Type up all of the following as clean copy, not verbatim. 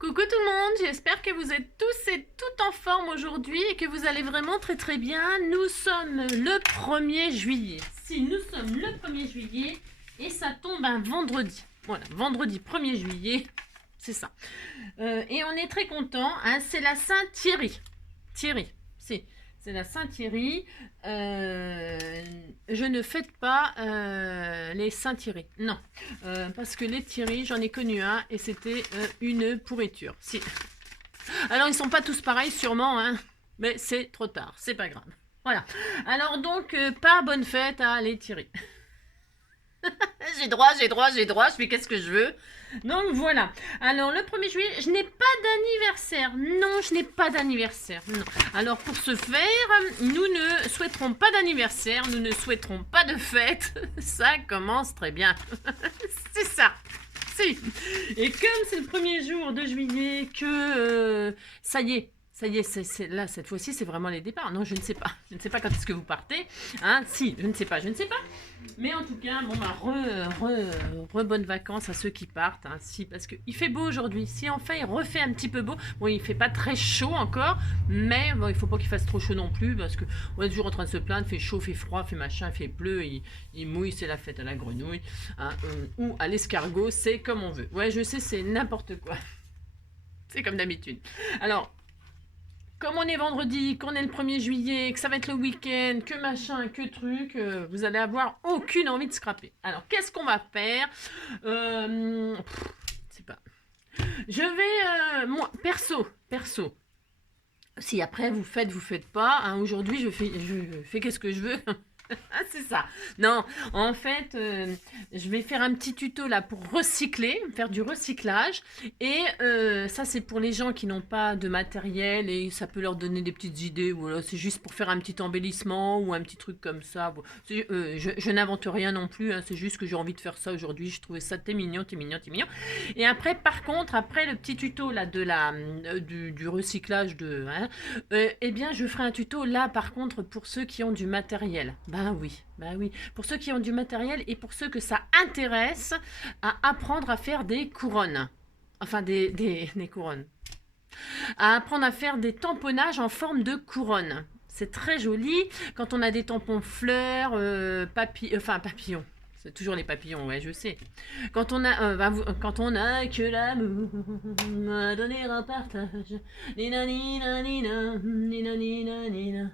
Coucou tout le monde, j'espère que vous êtes tous et toutes en forme aujourd'hui et que vous allez vraiment très très bien. Nous sommes le 1er juillet. Si, nous sommes le 1er juillet et ça tombe un vendredi. Voilà, vendredi 1er juillet, c'est ça. Et on est très content, hein, c'est la Saint-Thierry. Thierry, c'est la Saint-Thierry. Je ne fête pas les Saint-Thierry. Non. Parce que les Thierry, j'en ai connu un et c'était une pourriture. Si. Alors, ils sont pas tous pareils, sûrement, hein, mais c'est trop tard. C'est pas grave. Voilà. Alors, donc, pas bonne fête à les Thierry. J'ai droit, je fais qu'est-ce que je veux. Donc voilà. Alors le 1er juillet, je n'ai pas d'anniversaire. Non, je n'ai pas d'anniversaire. Non. Alors pour ce faire, nous ne souhaiterons pas d'anniversaire, nous ne souhaiterons pas de fête. Ça commence très bien. C'est ça. Si. Et comme c'est le 1er jour de juillet que ça y est, là, cette fois-ci, c'est vraiment les départs. Non, je ne sais pas. Je ne sais pas quand est-ce que vous partez. Hein, si, je ne sais pas. Mais en tout cas, bon, bah, bonnes vacances à ceux qui partent. Hein, si, parce qu'il fait beau aujourd'hui. Si enfin il refait un petit peu beau. Bon, il fait pas très chaud encore. Mais bon, il faut pas qu'il fasse trop chaud non plus. Parce qu'on est toujours en train de se plaindre. Fait chaud, fait froid, fait machin, fait bleu. Il mouille, c'est la fête à la grenouille. Hein, ou à l'escargot, c'est comme on veut. Ouais, je sais, c'est n'importe quoi. C'est comme d'habitude. Alors, comme on est vendredi, qu'on est le 1er juillet, que ça va être le week-end, que machin, que truc, vous allez avoir aucune envie de scraper. Alors, qu'est-ce qu'on va faire c'est pas... Je vais... moi, perso. Si après, vous faites pas. Hein, aujourd'hui, je fais qu'est-ce que je veux. Ah, c'est ça. Non, en fait, je vais faire un petit tuto là pour recycler, faire du recyclage. Et ça, c'est pour les gens qui n'ont pas de matériel et ça peut leur donner des petites idées. Voilà, c'est juste pour faire un petit embellissement ou un petit truc comme ça. Bon, je n'invente rien non plus. Hein, c'est juste que j'ai envie de faire ça aujourd'hui. Je trouvais ça t'es mignon. Et après, par contre, après le petit tuto là du recyclage hein, eh bien, je ferai un tuto là, par contre, pour ceux qui ont du matériel. Ben oui. Pour ceux qui ont du matériel et pour ceux que ça intéresse à apprendre à faire des couronnes. Enfin, des couronnes. À apprendre à faire des tamponnages en forme de couronne. C'est très joli quand on a des tampons fleurs, papillons. C'est toujours les papillons, ouais, je sais. Quand on a, que l'amour à donner en partage. Nina, nina, nina, nina, nina, nina.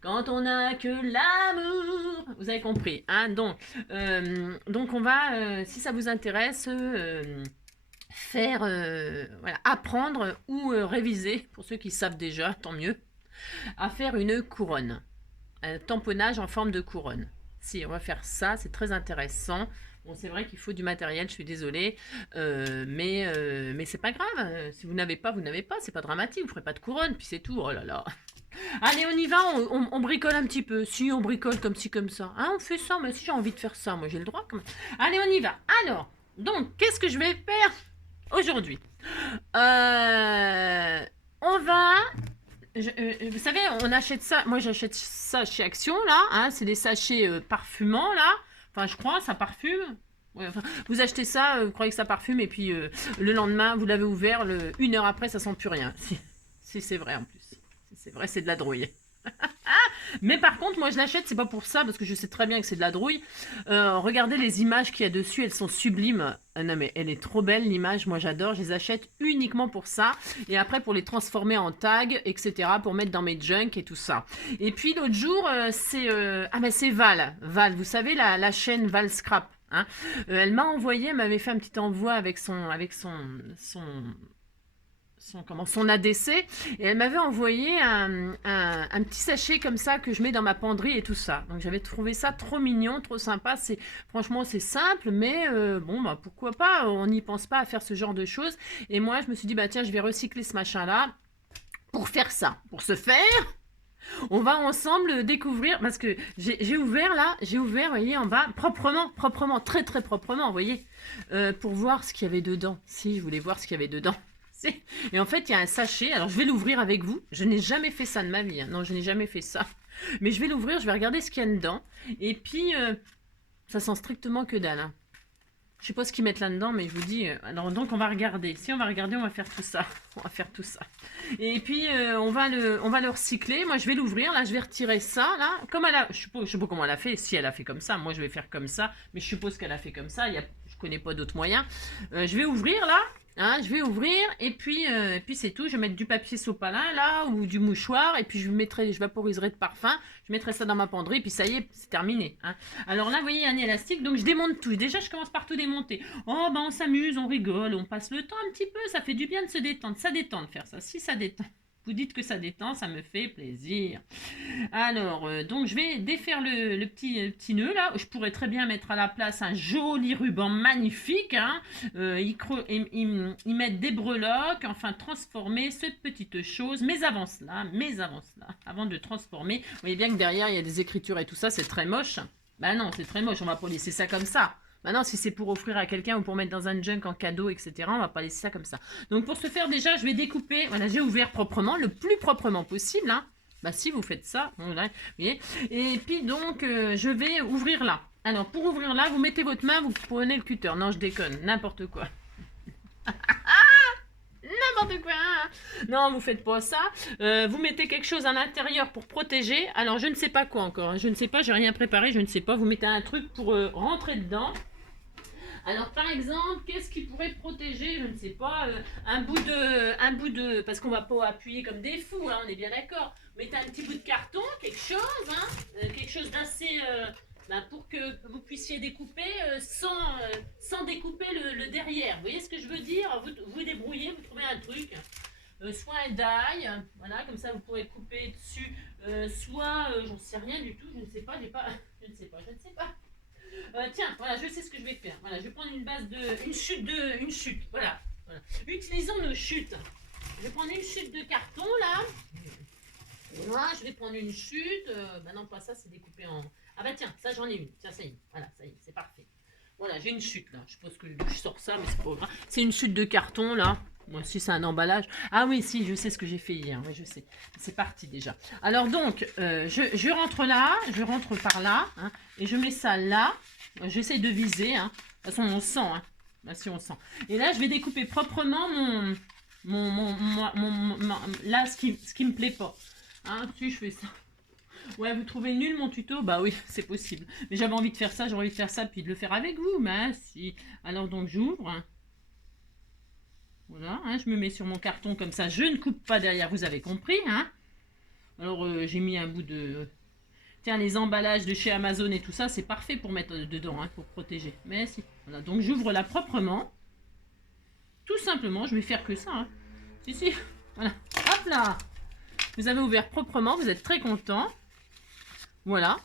Quand on a que l'amour. Vous avez compris, hein? Donc on va, si ça vous intéresse, faire, voilà, apprendre ou réviser, pour ceux qui savent déjà, tant mieux, à faire une couronne. Un tamponnage en forme de couronne. Si, on va faire ça, c'est très intéressant. Bon, c'est vrai qu'il faut du matériel, je suis désolée, mais c'est pas grave. Si vous n'avez pas, c'est pas dramatique, vous ferez pas de couronne, puis c'est tout. Oh là là. Allez, on y va, on bricole un petit peu. Si, on bricole comme ci, comme ça. Hein, on fait ça, mais si j'ai envie de faire ça, moi j'ai le droit. Allez, on y va. Alors, donc, qu'est-ce que je vais faire aujourd'hui On va... vous savez, on achète ça. Moi, j'achète ça chez Action, là. Hein, c'est des sachets parfumants, là. Enfin, je crois, ça parfume. Ouais, enfin, vous achetez ça, vous croyez que ça parfume, et puis le lendemain, vous l'avez ouvert. Une heure après, ça sent plus rien. Si c'est vrai, en plus. Si c'est vrai, c'est de la drouille. Mais par contre, moi je l'achète, c'est pas pour ça, parce que je sais très bien que c'est de la drouille. Regardez les images qu'il y a dessus, elles sont sublimes. Non mais elle est trop belle l'image, moi j'adore, je les achète uniquement pour ça. Et après pour les transformer en tag, etc. Pour mettre dans mes junk et tout ça. Et puis l'autre jour, c'est Val. Val, vous savez la chaîne Val Scrap. Hein, elle m'a envoyé, elle m'avait fait un petit envoi avec son ADC, et elle m'avait envoyé un petit sachet comme ça que je mets dans ma penderie et tout ça. Donc j'avais trouvé ça trop mignon, trop sympa. Franchement c'est simple, mais bon bah pourquoi pas, on n'y pense pas à faire ce genre de choses. Et moi je me suis dit bah tiens, je vais recycler ce machin là pour faire ça. Pour ce faire, on va ensemble découvrir, parce que j'ai ouvert, vous voyez, en bas, proprement, très très proprement, vous voyez, pour voir ce qu'il y avait dedans. Si, je voulais voir ce qu'il y avait dedans. Et en fait, il y a un sachet. Alors, je vais l'ouvrir avec vous. Je n'ai jamais fait ça de ma vie. Hein. Non, je n'ai jamais fait ça. Mais je vais l'ouvrir, je vais regarder ce qu'il y a dedans. Et puis, ça sent strictement que dalle. Hein. Je sais pas ce qu'ils mettent là-dedans, mais je vous dis... alors, donc, on va regarder. Si on va regarder, on va faire tout ça. On va faire tout ça. Et puis, on va le recycler. Moi, je vais l'ouvrir. Là, je vais retirer ça. Là, comme elle a... Je sais pas comment elle a fait. Si elle a fait comme ça, moi, je vais faire comme ça. Mais je suppose qu'elle a fait comme ça. Je connais pas d'autres moyens. Je vais ouvrir, là. Hein, je vais ouvrir. Et puis c'est tout. Je vais mettre du papier sopalin, là, ou du mouchoir. Et puis, je vaporiserai de parfum. Je mettrai ça dans ma penderie. Puis, ça y est, c'est terminé. Hein. Alors là, vous voyez, un élastique. Donc, je démonte tout. Déjà, je commence par tout démonter. Oh, ben, on s'amuse, on rigole, on passe le temps un petit peu. Ça fait du bien de se détendre. Ça détend de faire ça. Si ça détend. Vous dites que ça détend, ça me fait plaisir. Alors, donc je vais défaire le petit nœud là. Je pourrais très bien mettre à la place un joli ruban magnifique. Hein. Ils mettent des breloques, enfin transformer cette petite chose. Mais avant cela, avant de transformer, vous voyez bien que derrière il y a des écritures et tout ça, c'est très moche. Ben non, c'est très moche, on va pas laisser ça comme ça. Maintenant, si c'est pour offrir à quelqu'un ou pour mettre dans un junk en cadeau, etc., on va pas laisser ça comme ça. Donc, pour ce faire, déjà, je vais découper. Voilà, j'ai ouvert proprement, le plus proprement possible. Hein. Bah, si vous faites ça, voilà, vous voyez. Et puis, donc, je vais ouvrir là. Alors, pour ouvrir là, vous mettez votre main, vous prenez le cutter. Non, je déconne, n'importe quoi. N'importe quoi. Non, vous faites pas ça. Vous mettez quelque chose à l'intérieur pour protéger. Alors, je ne sais pas quoi encore. Hein. Je ne sais pas, j'ai rien préparé, je ne sais pas. Vous mettez un truc pour rentrer dedans. Alors, par exemple, qu'est-ce qui pourrait protéger, je ne sais pas, un bout de, parce qu'on va pas appuyer comme des fous, hein, on est bien d'accord. Mettez un petit bout de carton, quelque chose, hein, quelque chose d'assez, pour que vous puissiez découper sans découper le derrière. Vous voyez ce que je veux dire? Vous débrouillez, vous trouvez un truc. Soit un die, voilà, comme ça vous pourrez couper dessus, soit, j'en sais rien du tout, je ne sais pas, je ne sais pas. Tiens, voilà, je sais ce que je vais faire. Voilà, je vais prendre une chute, voilà. Utilisons nos chutes. Je vais prendre une chute de carton, là. Voilà, je vais prendre une chute. Non, pas ça, c'est découpé en... Ah bah tiens, ça j'en ai une. Tiens, ça y est. Voilà, ça y est, c'est parfait. Voilà, j'ai une chute, là. Je pense que je sors ça, mais c'est pas grave. C'est une chute de carton, là. Moi aussi, c'est un emballage. Ah oui, si, je sais ce que j'ai fait hier. Oui, je sais. C'est parti déjà. Alors donc, je rentre là, je rentre par là, hein, et je mets ça là. J'essaie de viser. Hein. De toute façon, on sent. Hein. Là, si on sent. Et là, je vais découper proprement là, ce qui me plaît pas. Hein, si je fais ça. Ouais, vous trouvez nul mon tuto? Bah oui, c'est possible. Mais j'avais envie de faire ça, j'ai envie de faire ça, puis de le faire avec vous. Mais si. Alors donc, j'ouvre. Hein. Voilà, hein, je me mets sur mon carton comme ça, je ne coupe pas derrière, vous avez compris. Hein. Alors, j'ai mis un bout de... Tiens, les emballages de chez Amazon et tout ça, c'est parfait pour mettre dedans, hein, pour protéger. Mais si, voilà, donc j'ouvre là proprement. Tout simplement, je vais faire que ça. Hein. Si, voilà, hop là. Vous avez ouvert proprement, vous êtes très content. Voilà.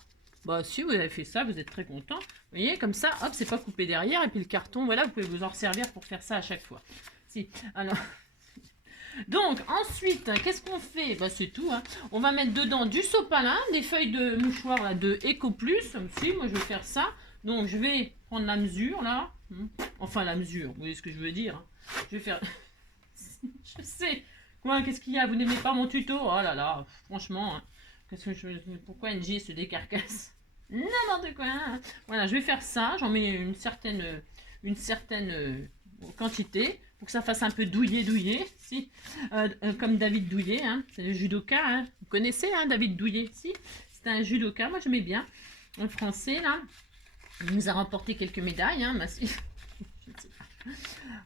Bah si vous avez fait ça, vous êtes très content. Vous voyez, comme ça, hop, c'est pas coupé derrière. Et puis le carton, voilà, vous pouvez vous en servir pour faire ça à chaque fois. Si, alors... Donc, ensuite, qu'est-ce qu'on fait? Bah, c'est tout. Hein. On va mettre dedans du sopalin, des feuilles de mouchoir là, de Eco Plus. Si, moi, je vais faire ça. Donc, je vais prendre la mesure, là. Enfin, la mesure, vous voyez ce que je veux dire. Hein. Je vais faire... je sais. Quoi, qu'est-ce qu'il y a? Vous n'aimez pas mon tuto? Oh là là, franchement. Hein. Pourquoi NG se décarcasse? N'importe quoi. Hein. Voilà, je vais faire ça. J'en mets une certaine quantité pour que ça fasse un peu douillet, si, comme David Douillet, hein, c'est le judoka, hein. Vous connaissez hein, David Douillet, si, c'est un judoka, moi j'aimais bien, un français là, il nous a remporté quelques médailles, hein, si. Je ne sais pas.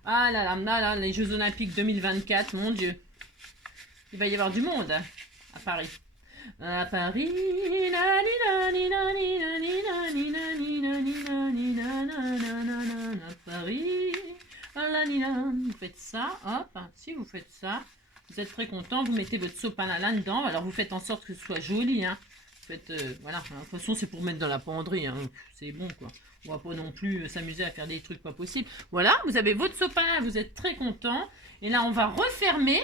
Ah là, les Jeux Olympiques 2024, mon Dieu, il va y avoir du monde hein, à Paris. À Paris, Paris. Vous faites ça, hop, si vous faites ça, vous êtes très content, vous mettez votre sopalin là-dedans, alors vous faites en sorte que ce soit joli, hein. Vous faites, voilà, de toute façon c'est pour mettre dans la penderie, hein. C'est bon quoi, on va pas non plus s'amuser à faire des trucs pas possibles. Voilà, vous avez votre sopalin, vous êtes très content, et là on va refermer.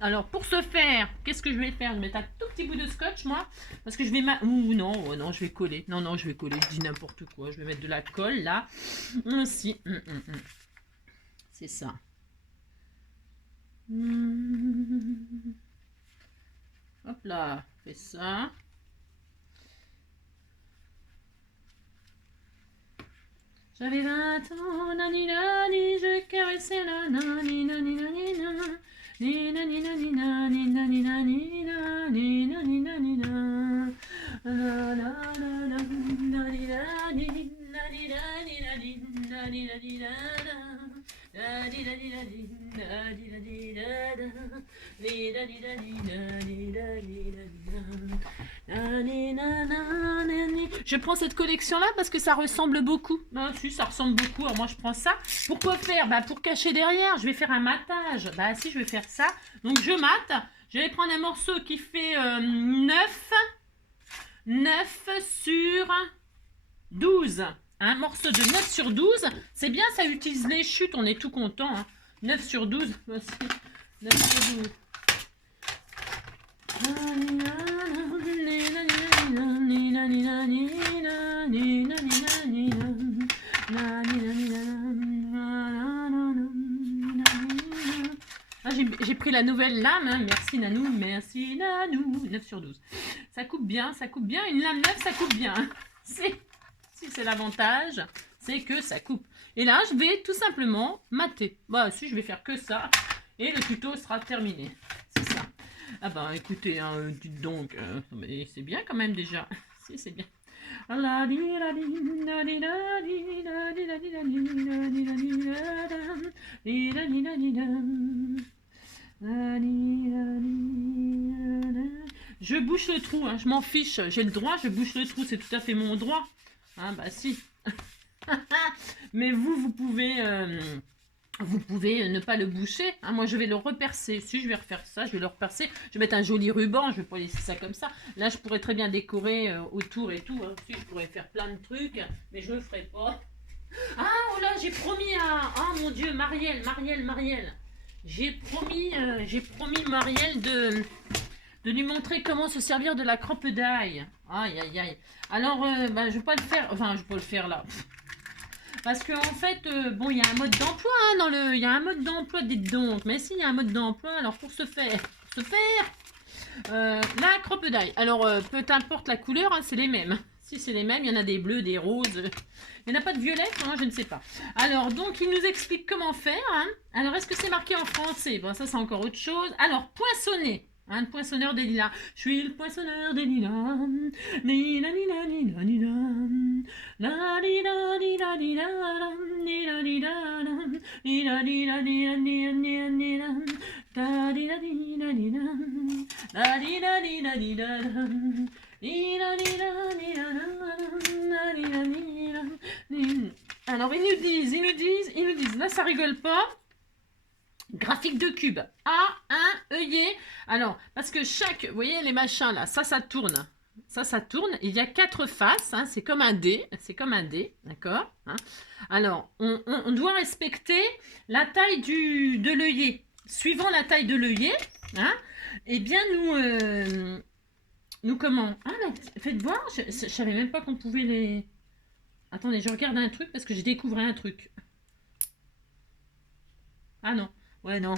Alors pour ce faire, qu'est-ce que je vais faire? Je vais mettre un tout petit bout de scotch moi, parce que je vais non, je vais coller, non, je vais coller, je dis n'importe quoi, je vais mettre de la colle là, si, c'est ça. Hop là, fais ça. J'avais 20 ans, nani nani, je caressais la nani nani nani nani. Ni na ni na ni na ni na ni na ni na ni na ni na ni na la la la la na ni na ni na ni na ni na ni na ni na ni na la di da di da di da di da di da da di da di da di da di da di da na ni na na ni. Je prends cette collection là parce que ça ressemble beaucoup. Ah, si, ça ressemble beaucoup. Alors moi je prends ça. Pourquoi faire? Bah pour cacher derrière. Je vais faire un matage. Bah si, je vais faire ça. Donc je mate. Je vais prendre un morceau qui fait 9 sur 12. Un morceau de 9 sur 12. C'est bien, ça utilise les chutes. On est tout content. Hein. 9 sur 12. Voici. 9 sur 12. Ah, j'ai pris la nouvelle lame, hein. Merci Nanou, merci Nanou. 9 sur 12. Ça coupe bien, ça coupe bien. Une lame 9, ça coupe bien. C'est l'avantage, c'est que ça coupe. Et là, je vais tout simplement mater. Bah si, je vais faire que ça. Et le tuto sera terminé. C'est ça. Ah bah écoutez, hein, dites donc, c'est bien quand même déjà. Si, c'est bien. Je bouche le trou, hein, je m'en fiche. J'ai le droit, je bouche le trou, c'est tout à fait mon droit. Hein, bah si. Mais vous pouvez ne pas le boucher. Hein, moi, je vais le repercer. Si, je vais refaire ça, je vais le repercer. Je vais mettre un joli ruban. Je vais pas laisser ça comme ça. Là, je pourrais très bien décorer autour et tout. Hein. Si, je pourrais faire plein de trucs, mais je le ferai pas. Ah, oh là, j'ai promis à... Oh mon Dieu, Marielle. J'ai promis Marielle de lui montrer comment se servir de la crop d'ail. Aïe, aïe, aïe. Alors, bah, je vais pas le faire. Enfin, je vais pas le faire là. Parce qu'en fait, bon, il y a un mode d'emploi hein, il y a un mode d'emploi, dites donc. Mais si, il y a un mode d'emploi, alors pour ce faire, la crop d'ail. Alors, peu importe la couleur, hein, c'est les mêmes. Si c'est les mêmes, il y en a des bleus, des roses. Il n'y en a pas de violet, hein, je ne sais pas. Alors, donc, il nous explique comment faire. Hein. Alors, est-ce que c'est marqué en français? Bon, ça, c'est encore autre chose. Alors, poinçonner. Hein, le poinçonneur des lilas. Je suis le poinçonneur des lilas. Nina, nina, nina, nina. La, nina, nina, nina, nina, nina, nina, nina, nina, nina, nina, nina. Da, nina, nina, nina. La, nina, nina, nina, nina, nina, nina, nina, nina. Alors, ils nous disent, là, ça rigole pas. Graphique de cube. A, 1, œillet. Alors, parce que chaque, vous voyez les machins là, ça tourne. Ça tourne. Il y a 4 faces. Hein, c'est comme un dé. D'accord hein. Alors, on doit respecter la taille de l'œillet. Suivant la taille de l'œillet, hein, eh bien, nous comment? Ah, mais faites voir. Je savais même pas qu'on pouvait les... Attendez, je regarde un truc parce que j'ai découvert un truc. Ah non. Ouais, non,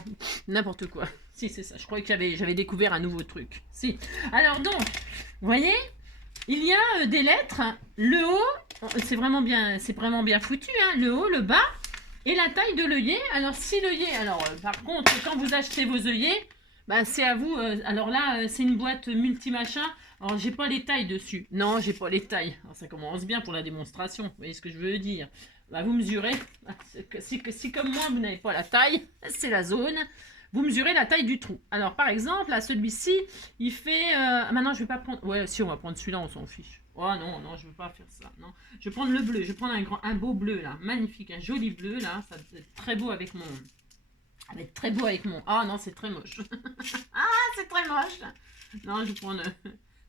n'importe quoi. Si, c'est ça. Je croyais que j'avais découvert un nouveau truc. Si. Alors donc, vous voyez, il y a des lettres. Le haut, c'est vraiment bien foutu. Hein, le haut, le bas et la taille de l'œillet. Alors, si l'œillet... Alors, par contre, quand vous achetez vos œillets, bah, c'est à vous. Alors là, c'est une boîte multi-machin. Alors, j'ai pas les tailles dessus. Non, j'ai pas les tailles. Alors, ça commence bien pour la démonstration. Vous voyez ce que je veux dire? Bah, vous mesurez, si comme moi vous n'avez pas la taille, c'est la zone, vous mesurez la taille du trou. Alors par exemple, là celui-ci, il fait, maintenant je vais pas prendre, ouais si on va prendre celui-là, on s'en fiche. Oh non, non, je veux pas faire ça, non. Je vais prendre le bleu, je vais prendre un beau bleu là, magnifique, un joli bleu là, ça va être très beau avec mon, ah non c'est très moche, ah c'est très moche, non je vais prendre...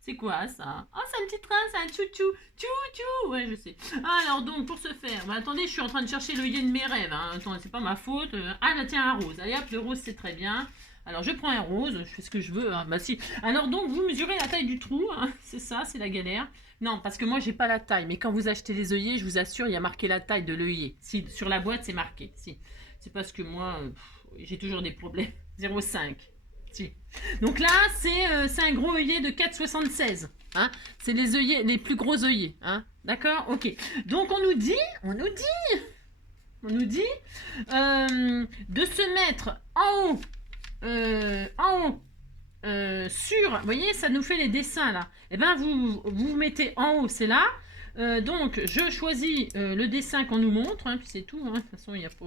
C'est quoi ça? Oh, c'est un petit train, c'est un tchou-tchou. Tchou-tchou. Ouais, je sais. Alors, donc, pour ce faire, bah, attendez, je suis en train de chercher l'œillet de mes rêves. Hein. Attendez, c'est pas ma faute. Ah, là, tiens, un rose. Allez, hop, le rose, c'est très bien. Alors, je prends un rose. Je fais ce que je veux. Hein. Bah, si. Alors, donc, vous mesurez la taille du trou. Hein. C'est ça, c'est la galère. Non, parce que moi, j'ai pas la taille. Mais quand vous achetez les œillets, je vous assure, il y a marqué la taille de l'œillet. Si, sur la boîte, c'est marqué. Si. C'est parce que moi, j'ai toujours des problèmes. 0,5. Si. Donc là, c'est un gros œillet de 4,76. Hein, c'est les œillets, les plus gros œillets. Hein, d'accord? Ok. Donc on nous dit de se mettre en haut, sur, vous voyez, ça nous fait les dessins là. Et ben vous mettez en haut, c'est là. Donc je choisis le dessin qu'on nous montre, hein, puis c'est tout. Hein. De toute façon, il y a pas.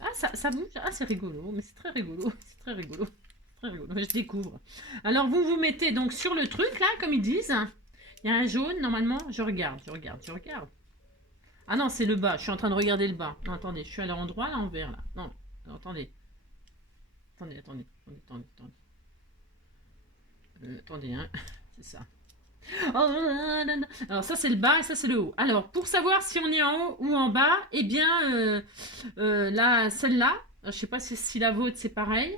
Ah, ça bouge. Ah, c'est rigolo, mais c'est très rigolo. C'est très rigolo. Très rigolo. Je découvre. Alors vous mettez donc sur le truc là, comme ils disent. Il y a un jaune normalement. Je regarde. Ah non, c'est le bas. Je suis en train de regarder le bas. Non, attendez, je suis à l'endroit là en vert là. Non, alors, attendez. Attendez, hein. C'est ça. Alors ça c'est le bas et ça c'est le haut. Alors pour savoir si on est en haut ou en bas, eh bien là, celle-là, je sais pas si la vôtre c'est pareil.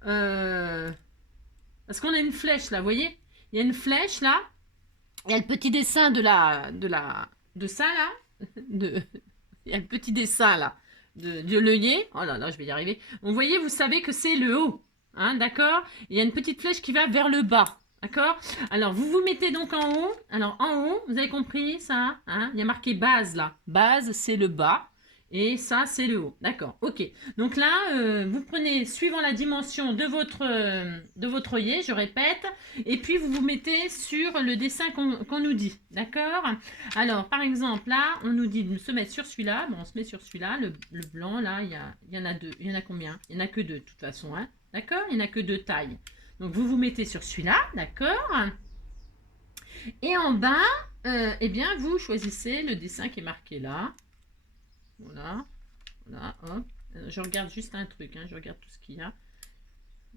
Parce qu'on a une flèche là, vous voyez? Il y a une flèche là. Il y a le petit dessin de ça là. Il y a le petit dessin là de l'œillet. Oh là là, je vais y arriver. Vous voyez, vous savez que c'est le haut. Hein, d'accord? Il y a une petite flèche qui va vers le bas. D'accord? Alors, vous mettez donc en haut. Alors, en haut, vous avez compris ça? Hein? Il y a marqué base là. Base, c'est le bas. Et ça, c'est le haut. D'accord, ok. Donc là, vous prenez, suivant la dimension de votre œillet, je répète, et puis vous mettez sur le dessin qu'on nous dit. D'accord? Alors, par exemple, là, on nous dit de se mettre sur celui-là. Bon, on se met sur celui-là. Le blanc, là, il y en a deux. Il y en a combien? Il n'y en a que deux, de toute façon. Hein? D'accord? Il n'y en a que deux tailles. Donc, vous mettez sur celui-là. D'accord? Et en bas, eh bien, vous choisissez le dessin qui est marqué là. Voilà, hop. Je regarde juste un truc, hein, je regarde tout ce qu'il y a.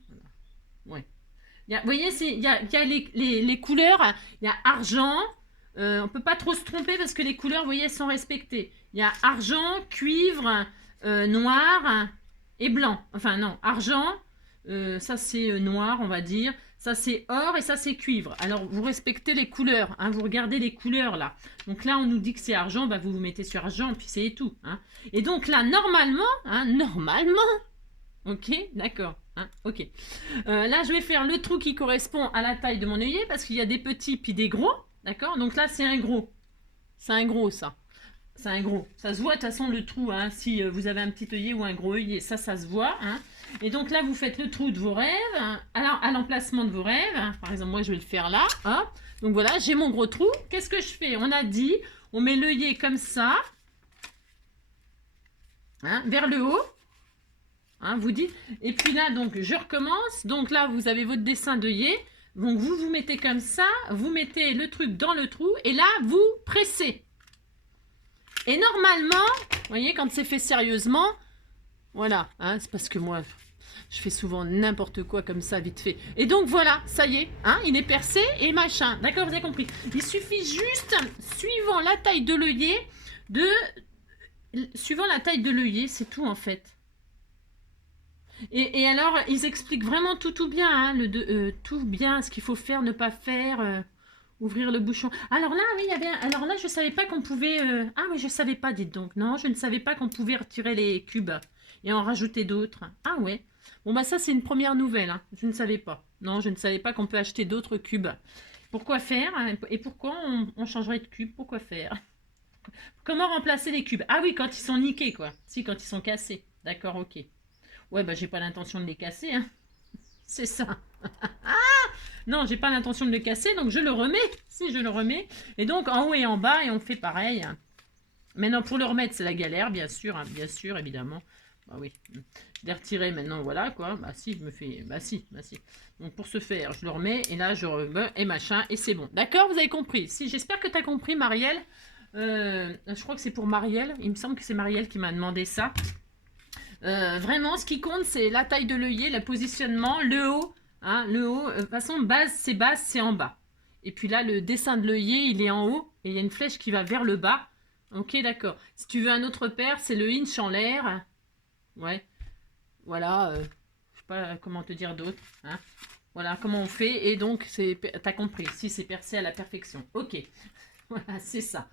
Voilà. Ouais. Vous voyez, il y a les couleurs, il y a argent, on ne peut pas trop se tromper parce que les couleurs, vous voyez, elles sont respectées. Il y a argent, cuivre, noir et blanc. Enfin non, argent, ça c'est noir, on va dire. Ça, c'est or et ça, c'est cuivre. Alors, vous respectez les couleurs. Hein, vous regardez les couleurs, là. Donc là, on nous dit que c'est argent. Bah, vous mettez sur argent, puis c'est tout. Hein. Et donc là, normalement... Ok, d'accord. Hein, ok. Là, je vais faire le trou qui correspond à la taille de mon œillet parce qu'il y a des petits puis des gros. D'accord? Donc là, c'est un gros. C'est un gros, ça. C'est un gros. Ça se voit, de toute façon, le trou. Hein, si vous avez un petit œillet ou un gros œillet, ça se voit. Hein. Et donc là, vous faites le trou de vos rêves, hein, à l'emplacement de vos rêves. Hein. Par exemple, moi, je vais le faire là. Hop. Donc voilà, j'ai mon gros trou. Qu'est-ce que je fais? On a dit, on met l'œillet comme ça, hein, vers le haut. Hein, vous dites. Et puis là, donc, je recommence. Donc là, vous avez votre dessin d'œillet. Donc, vous mettez comme ça. Vous mettez le truc dans le trou. Et là, vous pressez. Et normalement, vous voyez, quand c'est fait sérieusement... Voilà, hein, c'est parce que moi, je fais souvent n'importe quoi comme ça, vite fait. Et donc voilà, ça y est, hein, il est percé et machin. D'accord, vous avez compris. Il suffit juste, suivant la taille de l'œillet, c'est tout en fait. Et alors, ils expliquent vraiment tout bien, hein, tout bien, ce qu'il faut faire, ne pas faire, ouvrir le bouchon. Alors là, oui, il y avait... Alors là, je ne savais pas qu'on pouvait... Ah oui, je ne savais pas, dites donc. Non, je ne savais pas qu'on pouvait retirer les cubes. Et en rajouter d'autres. Ah ouais. Bon bah ça c'est une première nouvelle. Hein. Je ne savais pas. Non, je ne savais pas qu'on peut acheter d'autres cubes. Pourquoi faire? Et pourquoi on changerait de cube? Pourquoi faire? Comment remplacer les cubes? Ah oui, quand ils sont niqués quoi. Si, quand ils sont cassés. D'accord, ok. Ouais, bah j'ai pas l'intention de les casser. Hein. C'est ça. Non, j'ai pas l'intention de le casser, donc je le remets. Si, je le remets. Et donc en haut et en bas, et on fait pareil. Maintenant, pour le remettre, c'est la galère, bien sûr, évidemment. Bah oui, je l'ai retiré maintenant, voilà quoi. Bah si, je me fais. Bah si. Donc pour ce faire, je le remets et là je remets et machin et c'est bon. D'accord, vous avez compris. Si, j'espère que tu as compris, Marielle. Je crois que c'est pour Marielle. Il me semble que c'est Marielle qui m'a demandé ça. Vraiment, ce qui compte, c'est la taille de l'œillet, le positionnement, le haut. Hein, le haut. De toute façon, base, c'est en bas. Et puis là, le dessin de l'œillet, il est en haut et il y a une flèche qui va vers le bas. Ok, d'accord. Si tu veux un autre paire, c'est le inch en l'air. Ouais, voilà, je sais pas comment te dire d'autre, hein. Voilà comment on fait, et donc, t'as compris, si c'est percé à la perfection. Ok, voilà, c'est ça.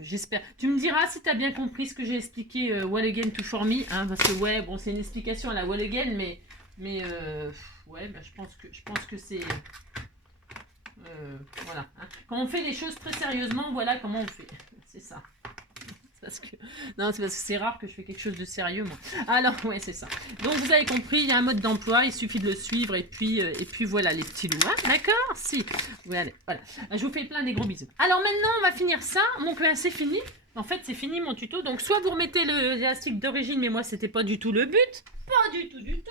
J'espère. Tu me diras si tu as bien compris ce que j'ai expliqué Wall Again to For Me, hein, parce que ouais, bon, c'est une explication à la Wall Again, mais Mais ouais, bah, je pense que c'est voilà. Hein. Quand on fait les choses très sérieusement, voilà comment on fait. C'est ça. Parce que non, c'est parce que c'est rare que je fais quelque chose de sérieux, moi. Alors, ouais, c'est ça. Donc, vous avez compris, il y a un mode d'emploi, il suffit de le suivre, et puis voilà, les petits loups, hein, d'accord? Si. Voilà, voilà. Je vous fais plein des gros bisous. Alors, maintenant, on va finir ça. Donc, c'est fini. En fait, c'est fini mon tuto. Donc, soit vous remettez l'élastique d'origine, mais moi, c'était pas du tout le but. Pas du tout, du tout.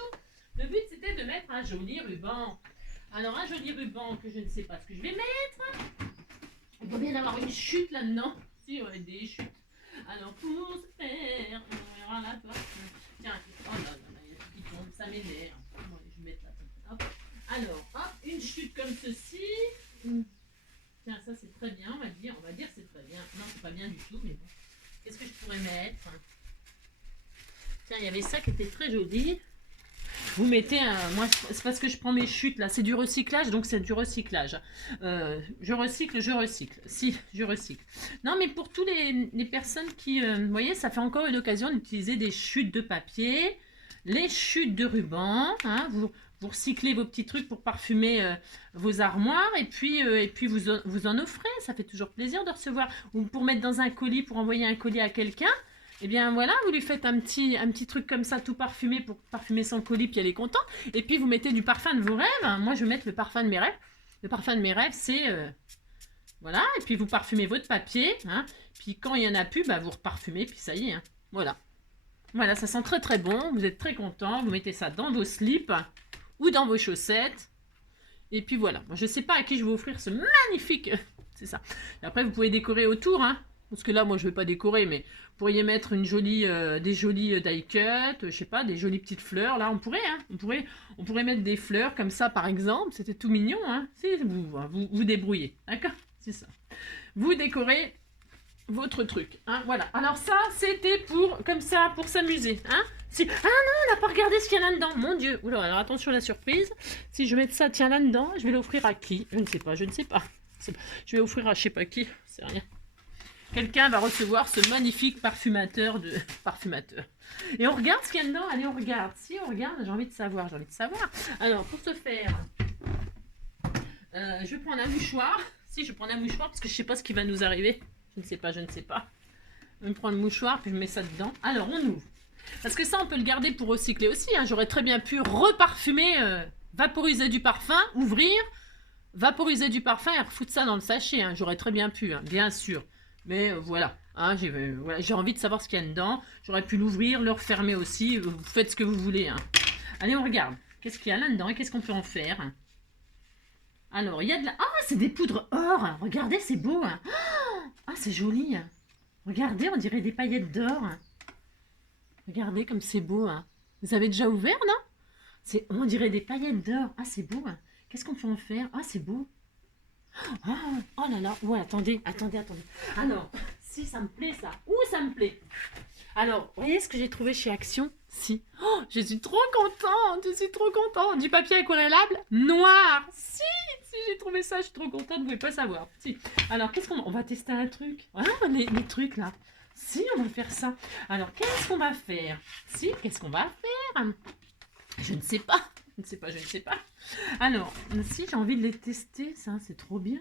Le but, c'était de mettre un joli ruban. Alors, un joli ruban que je ne sais pas ce que je vais mettre. Il faut bien avoir une chute là-dedans. Si, ouais, des chutes. Alors, pour se faire, on verra la place. Tiens, oh là là, il y a tout qui tombe, ça m'énerve. Bon, je vais mettre là. Hop. Alors, hop, une chute comme ceci. Tiens, ça c'est très bien, on va dire c'est très bien. Non, c'est pas bien du tout, mais bon. Qu'est-ce que je pourrais mettre? Tiens, il y avait ça qui était très joli. Vous mettez un... Moi, c'est parce que je prends mes chutes, là. C'est du recyclage, donc c'est du recyclage. Je recycle. Si, je recycle. Non, mais pour tous les personnes qui... vous voyez, ça fait encore une occasion d'utiliser des chutes de papier, les chutes de ruban. Hein, vous recyclez vos petits trucs pour parfumer vos armoires. Et puis vous en offrez. Ça fait toujours plaisir de recevoir. Ou pour mettre dans un colis, pour envoyer un colis à quelqu'un. Et bien voilà, vous lui faites un petit truc comme ça, tout parfumé pour parfumer son colis, puis elle est contente. Et puis vous mettez du parfum de vos rêves. Moi, je vais mettre le parfum de mes rêves. Le parfum de mes rêves, c'est... voilà, et puis vous parfumez votre papier. Hein. Puis quand il n'y en a plus, bah, vous reparfumez, puis ça y est. Hein. Voilà. Voilà, ça sent très très bon. Vous êtes très content. Vous mettez ça dans vos slips ou dans vos chaussettes. Et puis voilà. Moi, je ne sais pas à qui je vais offrir ce magnifique... c'est ça. Et après, vous pouvez décorer autour, hein. Parce que là, moi, je ne vais pas décorer, mais vous pourriez mettre des jolies die-cut, je sais pas, des jolies petites fleurs. Là, on pourrait, hein, on pourrait mettre des fleurs comme ça, par exemple. C'était tout mignon, hein. Si, vous débrouillez, d'accord? C'est ça. Vous décorez votre truc, hein, voilà. Alors ça, c'était comme ça, pour s'amuser, hein. Ah non, on n'a pas regardé ce qu'il y a là-dedans. Mon Dieu. Oula, alors attention à la surprise. Si je mets ça, tiens, là-dedans, je vais l'offrir à qui? Je ne sais pas. Je vais offrir à je sais pas qui, c'est rien. Quelqu'un va recevoir ce magnifique parfumateur. Et on regarde ce qu'il y a dedans. Allez, on regarde. Si on regarde, j'ai envie de savoir. Alors, pour ce faire, je vais prendre un mouchoir. Si, je vais prendre un mouchoir parce que je ne sais pas ce qui va nous arriver. Je ne sais pas. Je vais prendre le mouchoir, puis je mets ça dedans. Alors, on ouvre. Parce que ça, on peut le garder pour recycler aussi. Hein. J'aurais très bien pu reparfumer, vaporiser du parfum, ouvrir, vaporiser du parfum et refoutre ça dans le sachet. Hein. J'aurais très bien pu, hein, bien sûr. Mais voilà, hein, j'ai envie de savoir ce qu'il y a dedans. J'aurais pu l'ouvrir, le refermer aussi. Vous faites ce que vous voulez. Hein. Allez, on regarde. Qu'est-ce qu'il y a là-dedans et qu'est-ce qu'on peut en faire? Alors, il y a de la... Ah, c'est des poudres or. Regardez, c'est beau. Hein. Ah, c'est joli. Regardez, on dirait des paillettes d'or. Regardez comme c'est beau. Hein. Vous avez déjà ouvert, non? On dirait des paillettes d'or. Ah, c'est beau. Hein. Qu'est-ce qu'on peut en faire? Ah, c'est beau. Oh là là, ouais, attendez. Alors, si, ça me plaît ça. Ça me plaît. Alors, vous voyez ce que j'ai trouvé chez Action? Si. Oh, je suis trop contente. Du papier aquarellable noir. Si, j'ai trouvé ça, je suis trop contente, vous pouvez pas savoir. Si. Alors, on va tester un truc. Voilà, les trucs là. Si, on va faire ça. Alors, qu'est-ce qu'on va faire? Je ne sais pas. Alors, si j'ai envie de les tester, ça, c'est trop bien.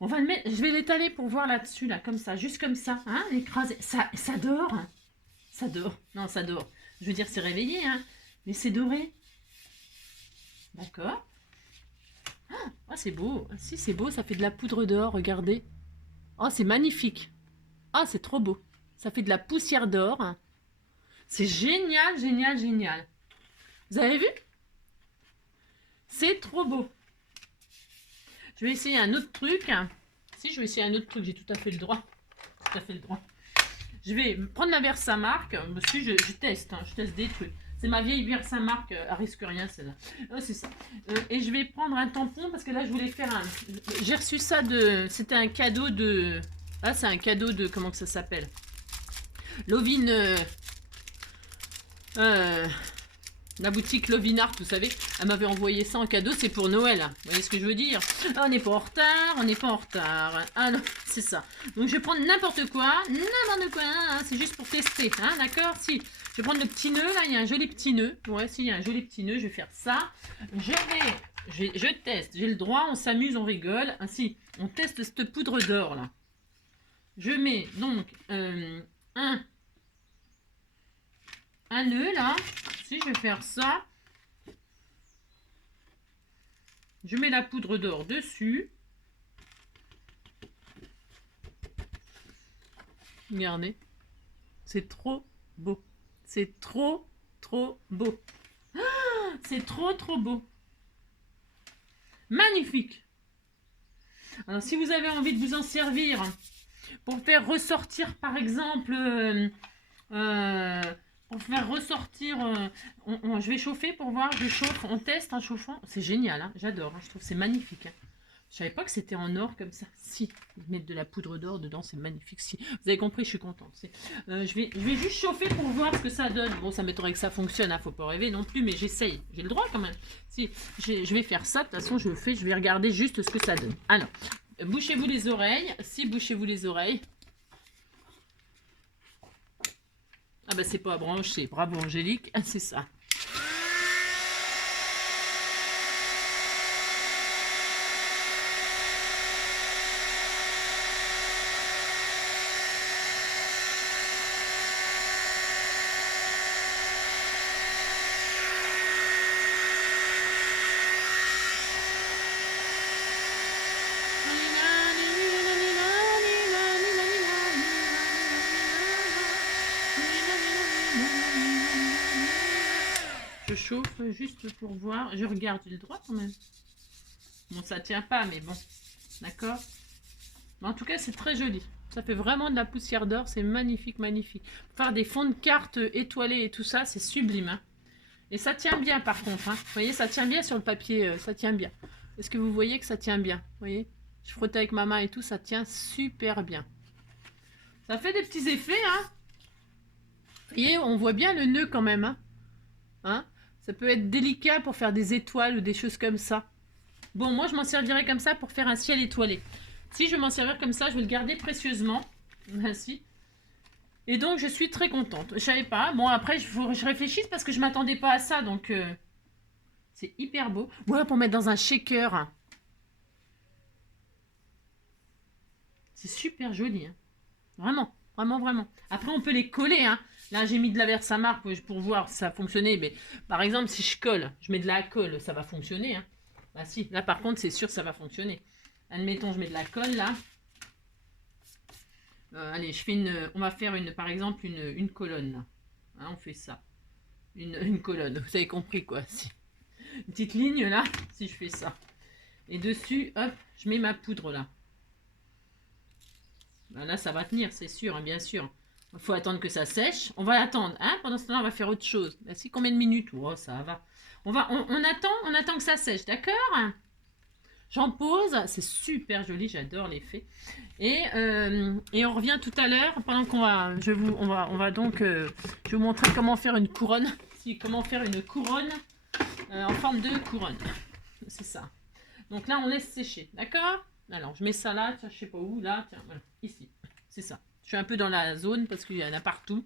On va le mettre, je vais l'étaler pour voir là-dessus, là, comme ça, juste comme ça, hein, l'écraser. Ça dort. Ça dort. Non, ça dort. Je veux dire, c'est réveillé, hein, mais c'est doré. D'accord. Ah, c'est beau. Si, c'est beau, ça fait de la poudre d'or, regardez. Oh, c'est magnifique. Ah, c'est trop beau. Ça fait de la poussière d'or. C'est génial. Vous avez vu? C'est trop beau. Je vais essayer un autre truc. Si, je vais essayer un autre truc. J'ai tout à fait le droit. Je vais prendre ma Versamark. Je teste. Hein, je teste des trucs. C'est ma vieille Versamark. Elle risque rien, celle-là. C'est ça. Et je vais prendre un tampon parce que là, je voulais faire un... J'ai reçu ça de... C'était un cadeau de... Ah, c'est un cadeau de... Comment que ça s'appelle? Lovin... La boutique Lovinart, vous savez, elle m'avait envoyé ça en cadeau, c'est pour Noël. Vous voyez ce que je veux dire? On n'est pas en retard, on n'est pas en retard. Alors, c'est ça. Donc, je vais prendre n'importe quoi, hein, c'est juste pour tester, hein, d'accord? Si, je vais prendre le petit nœud, là, il y a un joli petit nœud. Ouais, s'il y a un joli petit nœud, je vais faire ça. Je teste, j'ai le droit, on s'amuse, on rigole. Ainsi, on teste cette poudre d'or, là. Je mets, donc, un nœud, là. Si je vais faire ça, je mets la poudre d'or dessus. Regardez, c'est trop beau. C'est trop beau. C'est trop beau. Magnifique. Alors, si vous avez envie de vous en servir pour faire ressortir, par exemple, pour faire ressortir, je vais chauffer pour voir, je chauffe, on teste en chauffant. C'est génial, hein, j'adore, hein, je trouve c'est magnifique. Hein. Je savais pas que c'était en or comme ça. Si, mettre de la poudre d'or dedans, c'est magnifique. Si, vous avez compris, je suis contente. Je vais juste chauffer pour voir ce que ça donne. Bon, ça m'étonnerait que ça fonctionne, hein, faut pas rêver non plus, mais j'essaye. J'ai le droit quand même. Si, je vais faire ça, de toute façon, je vais regarder juste ce que ça donne. Alors, bouchez-vous les oreilles. Si, bouchez-vous les oreilles. Ah bah c'est pas à brancher, bravo Angélique, c'est ça. Je chauffe juste pour voir. Je regarde, j'ai le droit quand même. Bon, ça tient pas, mais bon. D'accord. Mais en tout cas, c'est très joli. Ça fait vraiment de la poussière d'or. C'est magnifique, magnifique. Faire des fonds de cartes étoilés et tout ça, c'est sublime. Hein. Et ça tient bien, par contre. Hein. Vous voyez, ça tient bien sur le papier. Ça tient bien. Est-ce que vous voyez que ça tient bien? Vous voyez? Je frotte avec ma main et tout. Ça tient super bien. Ça fait des petits effets. Hein. Vous voyez, on voit bien le nœud quand même. Hein. Hein? Ça peut être délicat pour faire des étoiles ou des choses comme ça. Bon, moi, je m'en servirai comme ça pour faire un ciel étoilé. Si je vais m'en servir comme ça, je vais le garder précieusement. Ainsi. Et donc, je suis très contente. Je savais pas. Bon, après, je réfléchisse parce que je m'attendais pas à ça. Donc, c'est hyper beau. Ouais, pour mettre dans un shaker. C'est super joli. Hein. Vraiment, vraiment, vraiment. Après, on peut les coller. Hein. Là, j'ai mis de la Versamark pour voir si ça fonctionnait. Mais par exemple, si je colle, je mets de la colle, ça va fonctionner. Hein. Bah si, là par contre, c'est sûr ça va fonctionner. Admettons, je mets de la colle là. Allez, on va faire par exemple une colonne. Là. Hein, on fait ça. Une colonne, vous avez compris quoi. Si. Une petite ligne là, si je fais ça. Et dessus, hop, je mets ma poudre là. Ben là, ça va tenir, c'est sûr, hein, bien sûr. Il faut attendre que ça sèche. On va attendre. Hein. Pendant ce temps-là, on va faire autre chose. Ben, si, combien de minutes? Oh, ça va. On attend que ça sèche, d'accord? J'en pose. C'est super joli, j'adore l'effet. Et on revient tout à l'heure. Pendant qu'on va, on va donc, je vais vous montrer comment faire une couronne. Comment faire une couronne en forme de couronne. C'est ça. Donc là, on laisse sécher, d'accord? Alors, je mets ça là, tiens, je sais pas où, là, tiens, voilà, ici. C'est ça. Je suis un peu dans la zone parce qu'il y en a partout.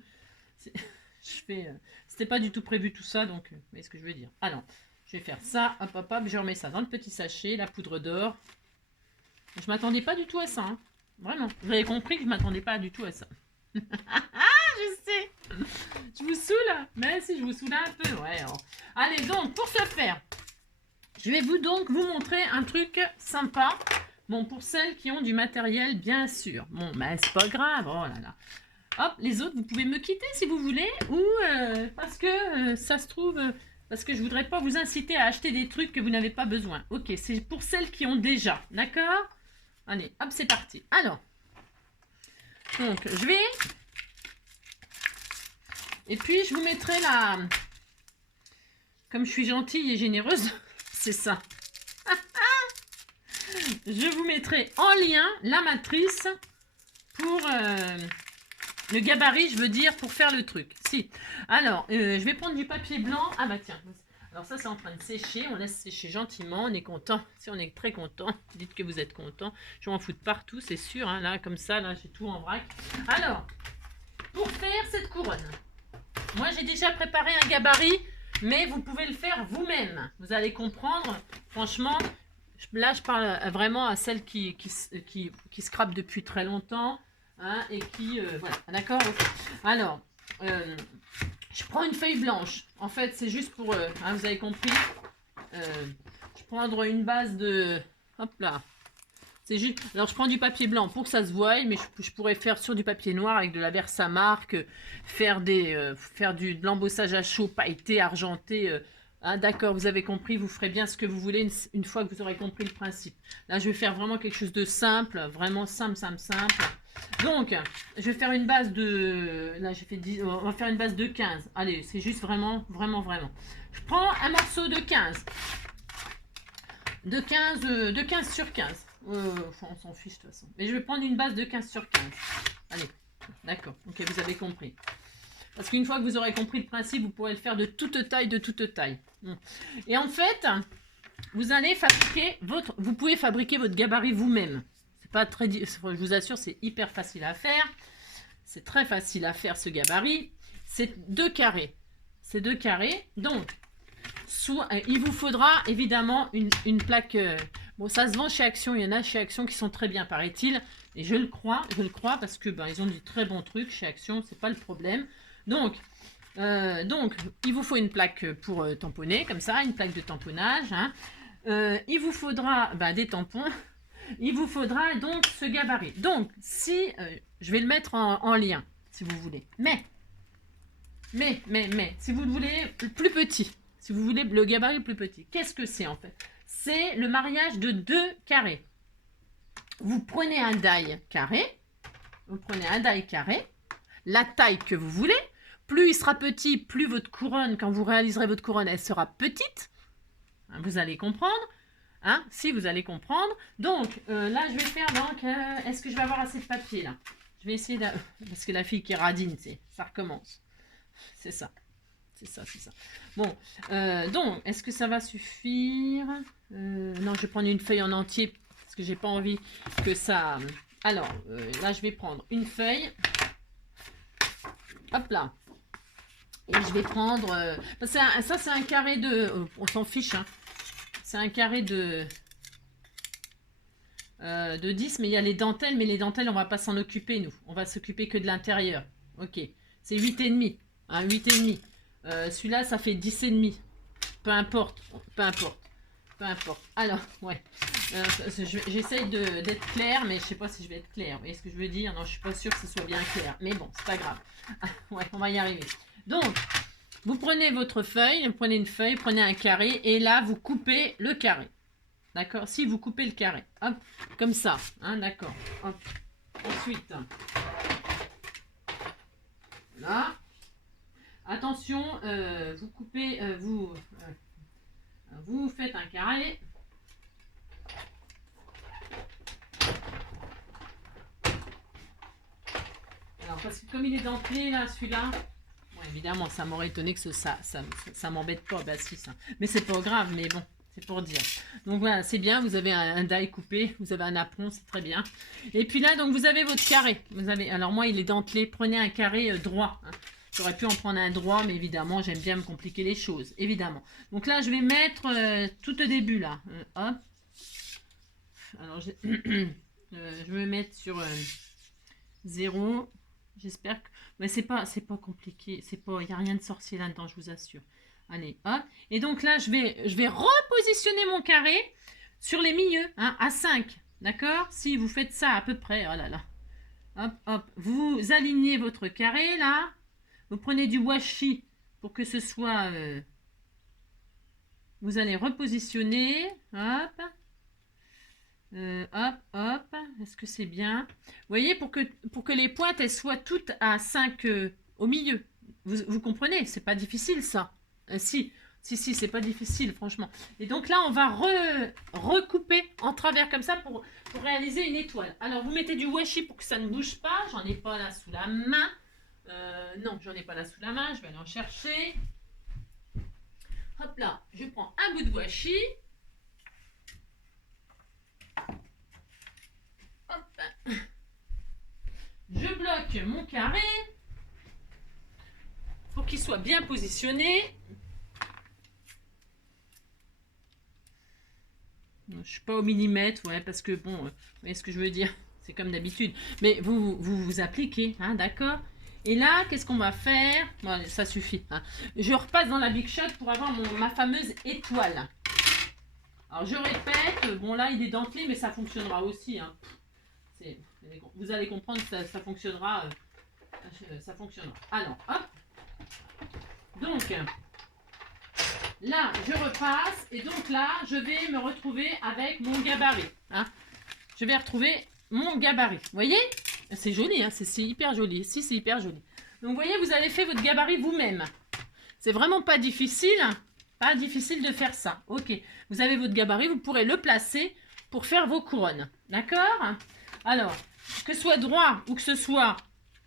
C'était pas du tout prévu tout ça, donc, vous voyez ce que je veux dire. Alors, je vais faire ça, hop, hop, hop, je remets ça dans le petit sachet, la poudre d'or. Je m'attendais pas du tout à ça, hein. Vraiment. Vous avez compris que je m'attendais pas du tout à ça. Je sais. Je vous saoule, mais si je vous saoule un peu, ouais. Alors. Allez, donc, pour ce faire, je vais vous montrer un truc sympa. Bon, pour celles qui ont du matériel, bien sûr. Bon, mais c'est pas grave. Oh là là. Hop, les autres, vous pouvez me quitter si vous voulez. Ou parce que ça se trouve... parce que je voudrais pas vous inciter à acheter des trucs que vous n'avez pas besoin. Ok, c'est pour celles qui ont déjà. D'accord? Allez, hop, c'est parti. Alors. Donc, je vais... Et puis, je vous mettrai la... Comme je suis gentille et généreuse, c'est ça. Je vous mettrai en lien la matrice pour Le gabarit, je veux dire, pour faire le truc. Si. Alors, je vais prendre du papier blanc. Ah bah tiens. Alors ça, c'est en train de sécher. On laisse sécher gentiment. On est content. Si on est très content, dites que vous êtes content. Je vais en foutre partout, c'est sûr. Hein, là, comme ça, là, j'ai tout en vrac. Alors, pour faire cette couronne, moi, j'ai déjà préparé un gabarit, mais vous pouvez le faire vous-même. Vous allez comprendre. Franchement, là, je parle vraiment à celles qui scrapent depuis très longtemps. Hein, et qui... voilà, d'accord. Alors, je prends une feuille blanche. En fait, c'est juste pour... hein, vous avez compris. Je vais prendre une base de... Hop là. C'est juste... Alors, je prends du papier blanc pour que ça se voie, mais je pourrais faire sur du papier noir avec de la Versamark, faire de l'embossage à chaud, pailleté, argenté. Hein, d'accord, vous avez compris, vous ferez bien ce que vous voulez une fois que vous aurez compris le principe. Là, je vais faire vraiment quelque chose de simple, vraiment simple. Donc, je vais faire une base de... Là, j'ai fait 10... On va faire une base de 15. Allez, c'est juste vraiment. Je prends un morceau de 15. De 15 sur 15. Enfin, on s'en fiche de toute façon. Mais je vais prendre une base de 15 sur 15. Allez, d'accord. Ok, vous avez compris. Parce qu'une fois que vous aurez compris le principe, vous pourrez le faire de toute taille, Et en fait, vous allez fabriquer vous pouvez fabriquer votre gabarit vous-même. C'est pas très, je vous assure, c'est hyper facile à faire. C'est très facile à faire ce gabarit. C'est 2 carrés. C'est 2 carrés. Donc, il vous faudra évidemment une plaque. Bon, ça se vend chez Action. Il y en a chez Action qui sont très bien, paraît-il. Et je le crois parce que ils ont du très bons trucs chez Action. C'est pas le problème. Donc, il vous faut une plaque pour tamponner, comme ça, une plaque de tamponnage. Hein. Il vous faudra des tampons. Il vous faudra donc ce gabarit. Donc, si je vais le mettre en lien, si vous voulez. Mais, si vous le voulez plus petit, si vous voulez le gabarit plus petit, qu'est-ce que c'est en fait? C'est le mariage de 2 carrés. Vous prenez un die carré, la taille que vous voulez. Plus il sera petit, plus votre couronne, quand vous réaliserez votre couronne, elle sera petite. Vous allez comprendre. Hein, si vous allez comprendre. Donc, là, je vais faire... Donc, est-ce que je vais avoir assez de papier, là? Je vais essayer... Parce que la fille qui radine, ça recommence. C'est ça. Bon, donc, est-ce que ça va suffire? Non, je vais prendre une feuille en entier, parce que j'ai pas envie que ça... Alors, là, je vais prendre une feuille. Hop là. Et je vais prendre... ça, c'est un carré de... on s'en fiche, hein. C'est un carré de 10, mais il y a les dentelles. Mais les dentelles, on va pas s'en occuper, nous. On va s'occuper que de l'intérieur. Ok. C'est 8,5. Hein, 8,5. Celui-là, ça fait 10,5. Peu importe. Alors, ouais. J'essaye d'être claire, mais je sais pas si je vais être claire. Vous voyez ce que je veux dire? Non, je suis pas sûre que ce soit bien clair. Mais bon, c'est pas grave. Ouais, on va y arriver. Donc... Vous prenez votre feuille, vous prenez une feuille, prenez un carré et là, vous coupez le carré. D'accord? Si vous coupez le carré. Hop, comme ça. Hein, d'accord. Hop. Ensuite, là. Attention, vous coupez, vous faites un carré. Alors, parce que comme il est dentelé, là, celui-là... Évidemment, ça m'aurait étonné que ça m'embête pas. Bah si, ça. Mais c'est pas grave, mais bon, c'est pour dire. Donc voilà, c'est bien, vous avez un die coupé, vous avez un apron, c'est très bien. Et puis là, donc vous avez votre carré. Alors moi, il est dentelé, prenez un carré droit. Hein. J'aurais pu en prendre un droit, mais évidemment, j'aime bien me compliquer les choses, évidemment. Donc là, je vais mettre tout au début, là. Hop. Alors, je vais mettre sur 0. J'espère que... Mais c'est pas compliqué. Il n'y a rien de sorcier là-dedans, je vous assure. Allez, hop. Et donc là, je vais repositionner mon carré sur les milieux, hein, à 5. D'accord? Si vous faites ça à peu près, oh là là. Hop, hop. Vous alignez votre carré, là. Vous prenez du washi pour que ce soit... vous allez repositionner. Hop. Hop. Est-ce que c'est bien? Vous voyez, pour que les pointes, elles soient toutes à 5 au milieu. Vous comprenez? C'est pas difficile, ça. Si Si, c'est pas difficile, franchement. Et donc là, on va recouper en travers comme ça pour réaliser une étoile. Alors, vous mettez du washi pour que ça ne bouge pas. J'en ai pas là sous la main. Non, j'en ai pas là sous la main. Je vais aller en chercher. Hop là, je prends un bout de washi. Hop. Je bloque mon carré pour qu'il soit bien positionné. Je ne suis pas au millimètre, ouais, parce que bon, vous voyez ce que je veux dire, c'est comme d'habitude. Mais vous appliquez, hein, d'accord? Et là, qu'est-ce qu'on va faire? Bon, ça suffit. Hein. Je repasse dans la Big Shot pour avoir ma fameuse étoile. Alors, je répète, bon là, il est dentelé, mais ça fonctionnera aussi. Hein. Vous allez comprendre que ça fonctionnera. Ça fonctionnera. Alors, hop. Donc, là, je repasse. Et donc là, je vais me retrouver avec mon gabarit. Hein. Je vais retrouver mon gabarit. Vous voyez? C'est joli, hein, c'est hyper joli. Si, c'est hyper joli. Donc, vous voyez, vous avez fait votre gabarit vous-même. C'est vraiment pas difficile. Pas difficile de faire ça. Ok. Vous avez votre gabarit, vous pourrez le placer pour faire vos couronnes. D'accord? Alors, que ce soit droit ou que ce soit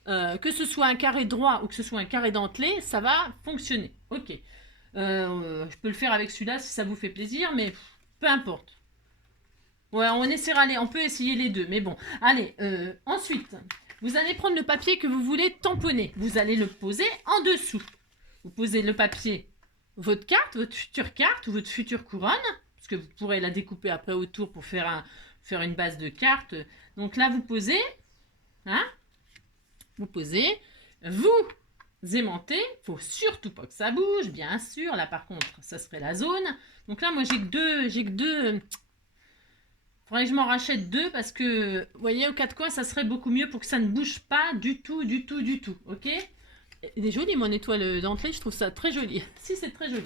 un carré droit ou que ce soit un carré dentelé, ça va fonctionner. Ok. Je peux le faire avec celui-là si ça vous fait plaisir, mais peu importe. Ouais, on peut essayer les deux, mais bon. Allez, ensuite, vous allez prendre le papier que vous voulez tamponner. Vous allez le poser en dessous. Vous posez le papier, votre carte, votre future carte ou votre future couronne, parce que vous pourrez la découper après autour pour faire une base de carte. Donc là, vous posez, hein, vous posez, vous aimantez, il faut surtout pas que ça bouge, bien sûr. Là, par contre, ça serait la zone. Donc là, moi, j'ai que deux. Faudrait que je m'en rachète deux parce que, vous voyez, aux quatre coins, ça serait beaucoup mieux pour que ça ne bouge pas du tout, du tout, du tout. Ok? Elle est jolie, mon étoile dentelée, je trouve ça très joli. Si, c'est très joli.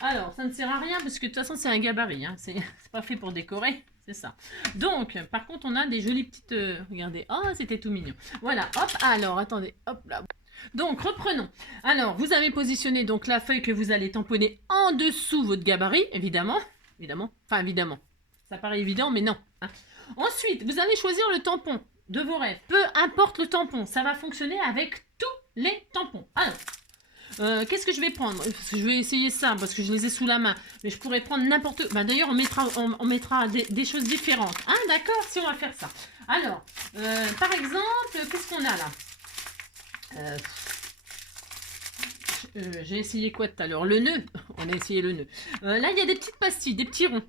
Alors, ça ne sert à rien parce que de toute façon, c'est un gabarit. Hein. C'est pas fait pour décorer. C'est ça. Donc, par contre, on a des jolies petites... regardez. Oh, c'était tout mignon. Voilà, hop. Alors, attendez. Hop là. Donc, reprenons. Alors, vous avez positionné donc la feuille que vous allez tamponner en dessous votre gabarit, évidemment. Évidemment. Enfin, évidemment. Ça paraît évident, mais non. Hein. Ensuite, vous allez choisir le tampon de vos rêves. Peu importe le tampon, ça va fonctionner avec tous les tampons. Alors, qu'est-ce que je vais prendre? Je vais essayer ça parce que je les ai sous la main. Mais je pourrais prendre n'importe quoi. Bah, d'ailleurs, on mettra des choses différentes. Hein, d'accord? Si on va faire ça. Alors, par exemple, qu'est-ce qu'on a là? J'ai essayé quoi tout à l'heure? Le nœud. On a essayé le nœud. Là, il y a des petites pastilles, des petits ronds.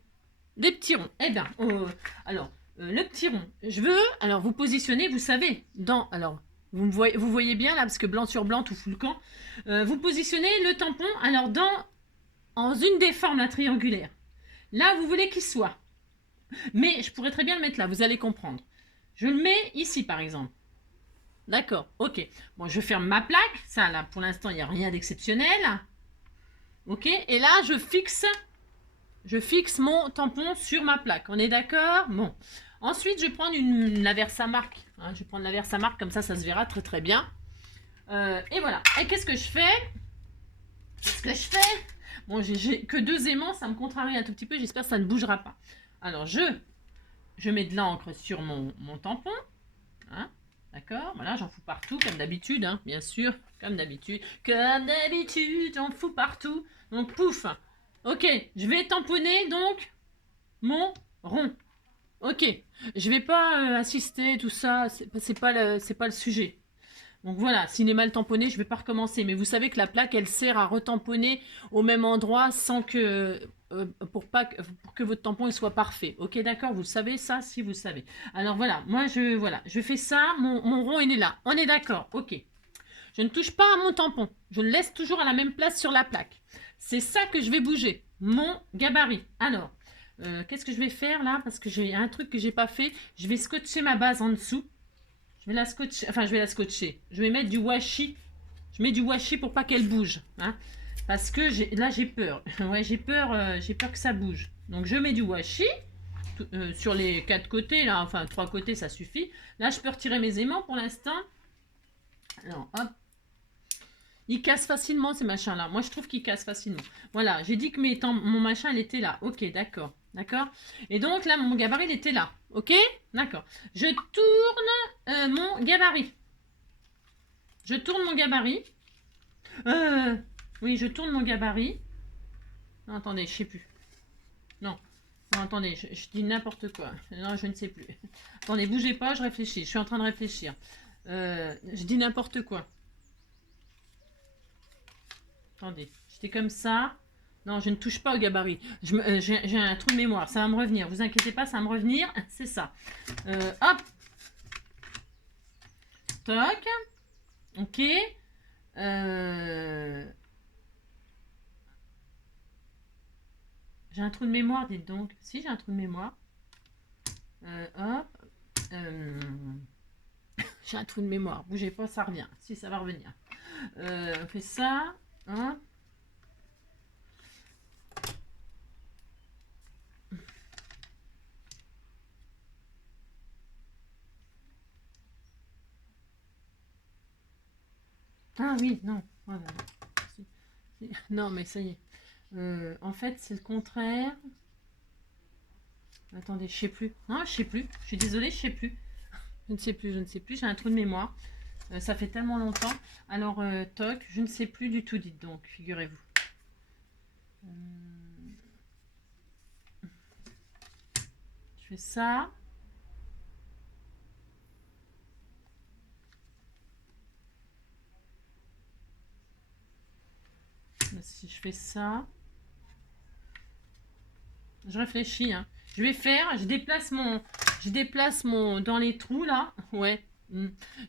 Des petits ronds. Eh bien, alors, le petit rond, je veux... Alors, vous positionnez, vous savez, dans... Alors, vous voyez bien là, parce que blanc sur blanc, tout fout le camp. Vous positionnez le tampon, alors, en une des formes, la triangulaire. Là, vous voulez qu'il soit. Mais je pourrais très bien le mettre là, vous allez comprendre. Je le mets ici, par exemple. D'accord, ok. Bon, je ferme ma plaque. Ça, là, pour l'instant, il n'y a rien d'exceptionnel. Ok, et là, je fixe mon tampon sur ma plaque. On est d'accord? Bon. Ensuite, je vais prendre la Versamark. Hein, je vais prendre la Versamark, comme ça se verra très très bien. Et voilà. Et qu'est-ce que je fais? Bon, j'ai que deux aimants, ça me contrarie un tout petit peu. J'espère que ça ne bougera pas. Alors, je mets de l'encre sur mon tampon. Hein, d'accord? Voilà, j'en fous partout, comme d'habitude. Hein, bien sûr, comme d'habitude. Comme d'habitude, j'en fous partout. Donc, pouf. Ok, je vais tamponner donc mon rond. Ok, je vais pas assister, tout ça, c'est pas le sujet. Donc voilà, s'il est mal tamponné, je vais pas recommencer. Mais vous savez que la plaque, elle sert à retamponner au même endroit sans que... pour que votre tampon il soit parfait. Ok, d'accord, vous le savez ça? Si, vous le savez. Alors voilà, moi je fais ça, mon rond il est là. On est d'accord, ok. Je ne touche pas à mon tampon. Je le laisse toujours à la même place sur la plaque. C'est ça que je vais bouger, mon gabarit. Alors, qu'est-ce que je vais faire là? Parce que j'ai un truc que j'ai pas fait. Je vais scotcher ma base en dessous. Je vais la scotcher. Je vais mettre du washi. Je mets du washi pour pas qu'elle bouge. Hein, parce que là, j'ai peur. Ouais, j'ai peur que ça bouge. Donc, je mets du washi sur les 4 côtés. Là, enfin, 3 côtés, ça suffit. Là, je peux retirer mes aimants pour l'instant. Alors, hop. Il casse facilement ces machins-là. Moi, je trouve qu'il casse facilement. Voilà, j'ai dit que mon machin, il était là. Ok, d'accord. D'accord. Et donc là, mon gabarit, il était là. Ok. D'accord. Je tourne mon gabarit. Je tourne mon gabarit. Oui, je tourne mon gabarit. Non, attendez, je sais plus. Non. Non, attendez, je dis n'importe quoi. Non, je ne sais plus. Attendez, bougez pas, je réfléchis. Je suis en train de réfléchir. Je dis n'importe quoi. Attendez, j'étais comme ça. Non, je ne touche pas au gabarit. J'ai un trou de mémoire. Ça va me revenir. Vous inquiétez pas, ça va me revenir. C'est ça. Hop. Toc. Ok. J'ai un trou de mémoire, dites donc. Si, j'ai un trou de mémoire. Hop. J'ai un trou de mémoire. Bougez pas, ça revient. Si, ça va revenir. On fait ça. Hein. Ah oui, non. Voilà. Non, mais ça y est. En fait, c'est le contraire. Attendez, je sais plus. Non, je sais plus. Je suis désolée, je sais plus. Je ne sais plus, je ne sais plus. J'ai un trou de mémoire. Ça fait tellement longtemps. Alors, toc, je ne sais plus du tout, dites donc, figurez-vous. Je fais ça. Si je fais ça. Je réfléchis, hein. Je déplace mon dans les trous là. Ouais.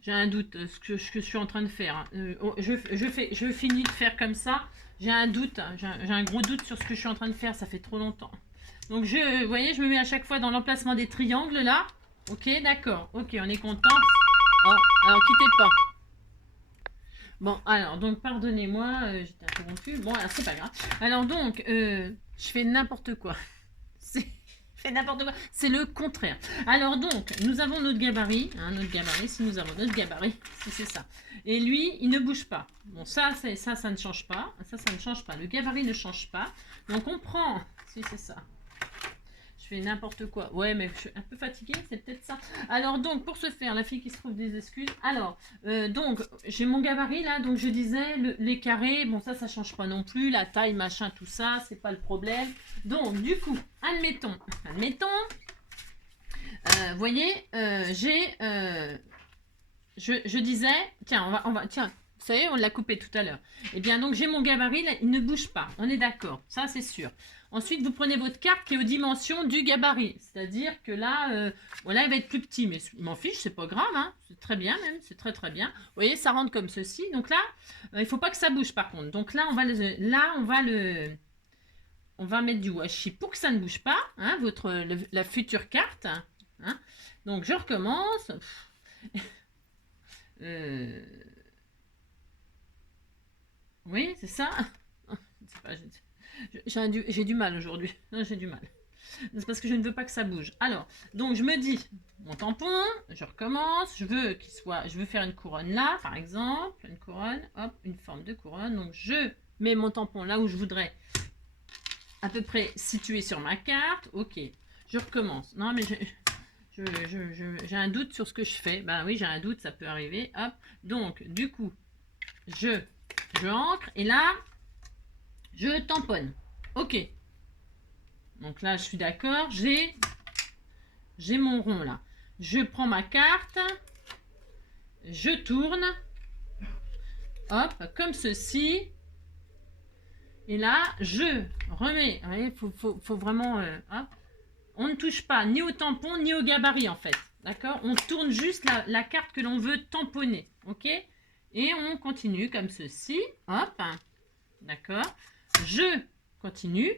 J'ai un doute ce que je suis en train de faire. Hein. Je finis de faire comme ça. J'ai un doute. Hein. J'ai un gros doute sur ce que je suis en train de faire. Ça fait trop longtemps. Donc vous voyez, je me mets à chaque fois dans l'emplacement des triangles là. Ok, d'accord. Ok, on est content. Oh, alors quittez pas. Bon, alors, donc, pardonnez-moi, j'étais interrompue. Bon, alors, c'est pas grave. Alors, donc, je fais n'importe quoi. Je fais n'importe quoi. C'est le contraire. Alors, donc, nous avons notre gabarit. Hein, notre gabarit, si nous avons notre gabarit, si c'est ça. Et lui, il ne bouge pas. Bon, ça ne change pas. Ça ne change pas. Le gabarit ne change pas. Donc, on prend... Si, c'est ça. Je fais n'importe quoi. Ouais, mais je suis un peu fatiguée, c'est peut-être ça. Alors, donc, pour ce faire, la fille qui se trouve des excuses. Alors, donc, j'ai mon gabarit, là. Donc, je disais, les carrés, bon, ça change pas non plus. La taille, machin, tout ça, c'est pas le problème. Donc, du coup, admettons, vous voyez, je disais, tiens, tiens, vous savez, on l'a coupé tout à l'heure. Eh bien, donc, j'ai mon gabarit, là, il ne bouge pas. On est d'accord, ça, c'est sûr. Ensuite, vous prenez votre carte qui est aux dimensions du gabarit. C'est-à-dire que là, voilà, il va être plus petit. Mais je m'en fiche, c'est pas grave. Hein. C'est très bien même, c'est très très bien. Vous voyez, ça rentre comme ceci. Donc là, il ne faut pas que ça bouge par contre. Donc là, on va mettre du washi pour que ça ne bouge pas. Hein, la future carte. Hein. Donc je recommence. Oui, c'est ça. J'ai du mal aujourd'hui. J'ai du mal. C'est parce que je ne veux pas que ça bouge. Alors, donc je me dis, mon tampon, je recommence, je veux faire une couronne là, par exemple, une couronne, hop, une forme de couronne. Donc je mets mon tampon là où je voudrais à peu près situer sur ma carte. Ok, je recommence. Non, mais j'ai un doute sur ce que je fais. Ben oui, j'ai un doute, ça peut arriver. Hop, donc du coup, je ancre et là, je tamponne. Ok. Donc là, je suis d'accord. J'ai mon rond là. Je prends ma carte. Je tourne. Hop, comme ceci. Et là, je remets. Vous voyez, faut vraiment... hop. On ne touche pas ni au tampon, ni au gabarit en fait. D'accord. On tourne juste la carte que l'on veut tamponner. Ok. Et on continue comme ceci. Hop. D'accord. Je continue.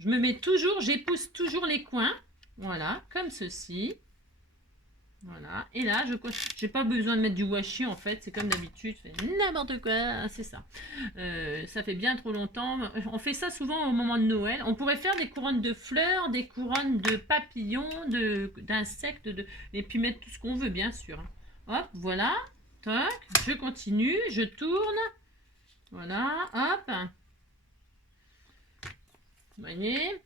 Je me mets toujours, j'épouse toujours les coins. Voilà, comme ceci. Voilà. Et là, je n'ai pas besoin de mettre du washi en fait. C'est comme d'habitude. Je fais n'importe quoi. C'est ça. Ça fait bien trop longtemps. On fait ça souvent au moment de Noël. On pourrait faire des couronnes de fleurs, des couronnes de papillons, d'insectes. Et puis mettre tout ce qu'on veut, bien sûr. Hop, voilà. Toc. Je continue. Je tourne. Voilà, hop. Vous voyez?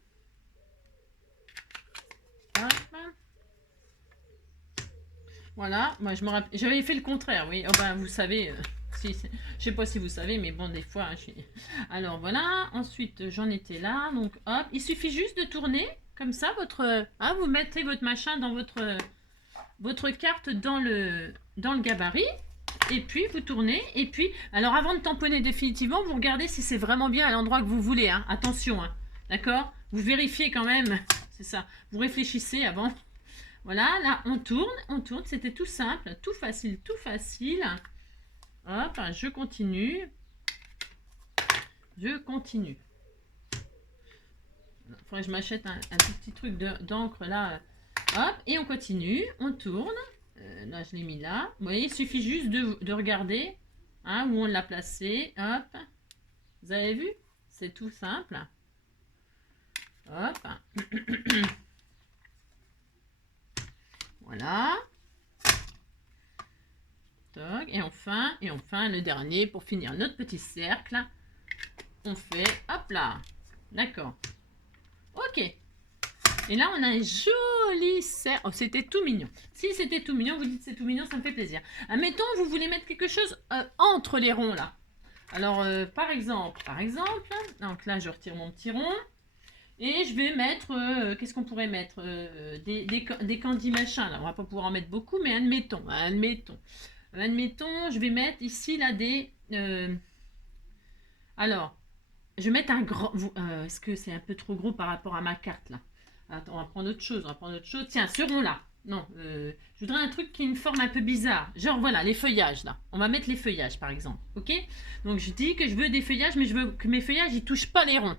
Hop. Voilà, moi je me rappelle, j'avais fait le contraire, oui. Oh, ben, vous savez, si, je sais pas si vous savez, mais bon, des fois, hein, alors voilà, ensuite j'en étais là, donc hop, il suffit juste de tourner, comme ça, votre, hein, vous mettez votre machin dans votre carte dans le gabarit, et puis vous tournez, et puis, alors avant de tamponner définitivement, vous regardez si c'est vraiment bien à l'endroit que vous voulez, hein, attention, hein, d'accord? Vous vérifiez quand même, c'est ça, vous réfléchissez avant. Voilà, là, on tourne. C'était tout simple, tout facile, tout facile. Hop, je continue. Je continue. Il faudrait que je m'achète un tout petit truc d'encre là. Hop, et on continue. On tourne. Là, je l'ai mis là. Vous voyez, il suffit juste de regarder hein, où on l'a placé. Hop. Vous avez vu? C'est tout simple. Hop. Voilà. Toc. Et enfin, le dernier, pour finir notre petit cercle, on fait, hop là. D'accord. Ok. Et là, on a un joli cercle. Oh, c'était tout mignon. Si c'était tout mignon, vous dites c'est tout mignon, ça me fait plaisir. Admettons, vous voulez mettre quelque chose entre les ronds, là. Alors, par exemple, donc là, je retire mon petit rond. Et je vais mettre, qu'est-ce qu'on pourrait mettre des candy machin, là. On va pas pouvoir en mettre beaucoup, mais admettons. Admettons, je vais mettre ici, là, des... alors, je vais mettre un grand... est-ce que c'est un peu trop gros par rapport à ma carte, là? Attends, on va prendre autre chose, Tiens, ce rond-là. Non, je voudrais un truc qui a une forme un peu bizarre. Genre, voilà, les feuillages, là. On va mettre les feuillages, par exemple. Ok? Donc, je dis que je veux des feuillages, mais je veux que mes feuillages, ils touchent pas les ronds.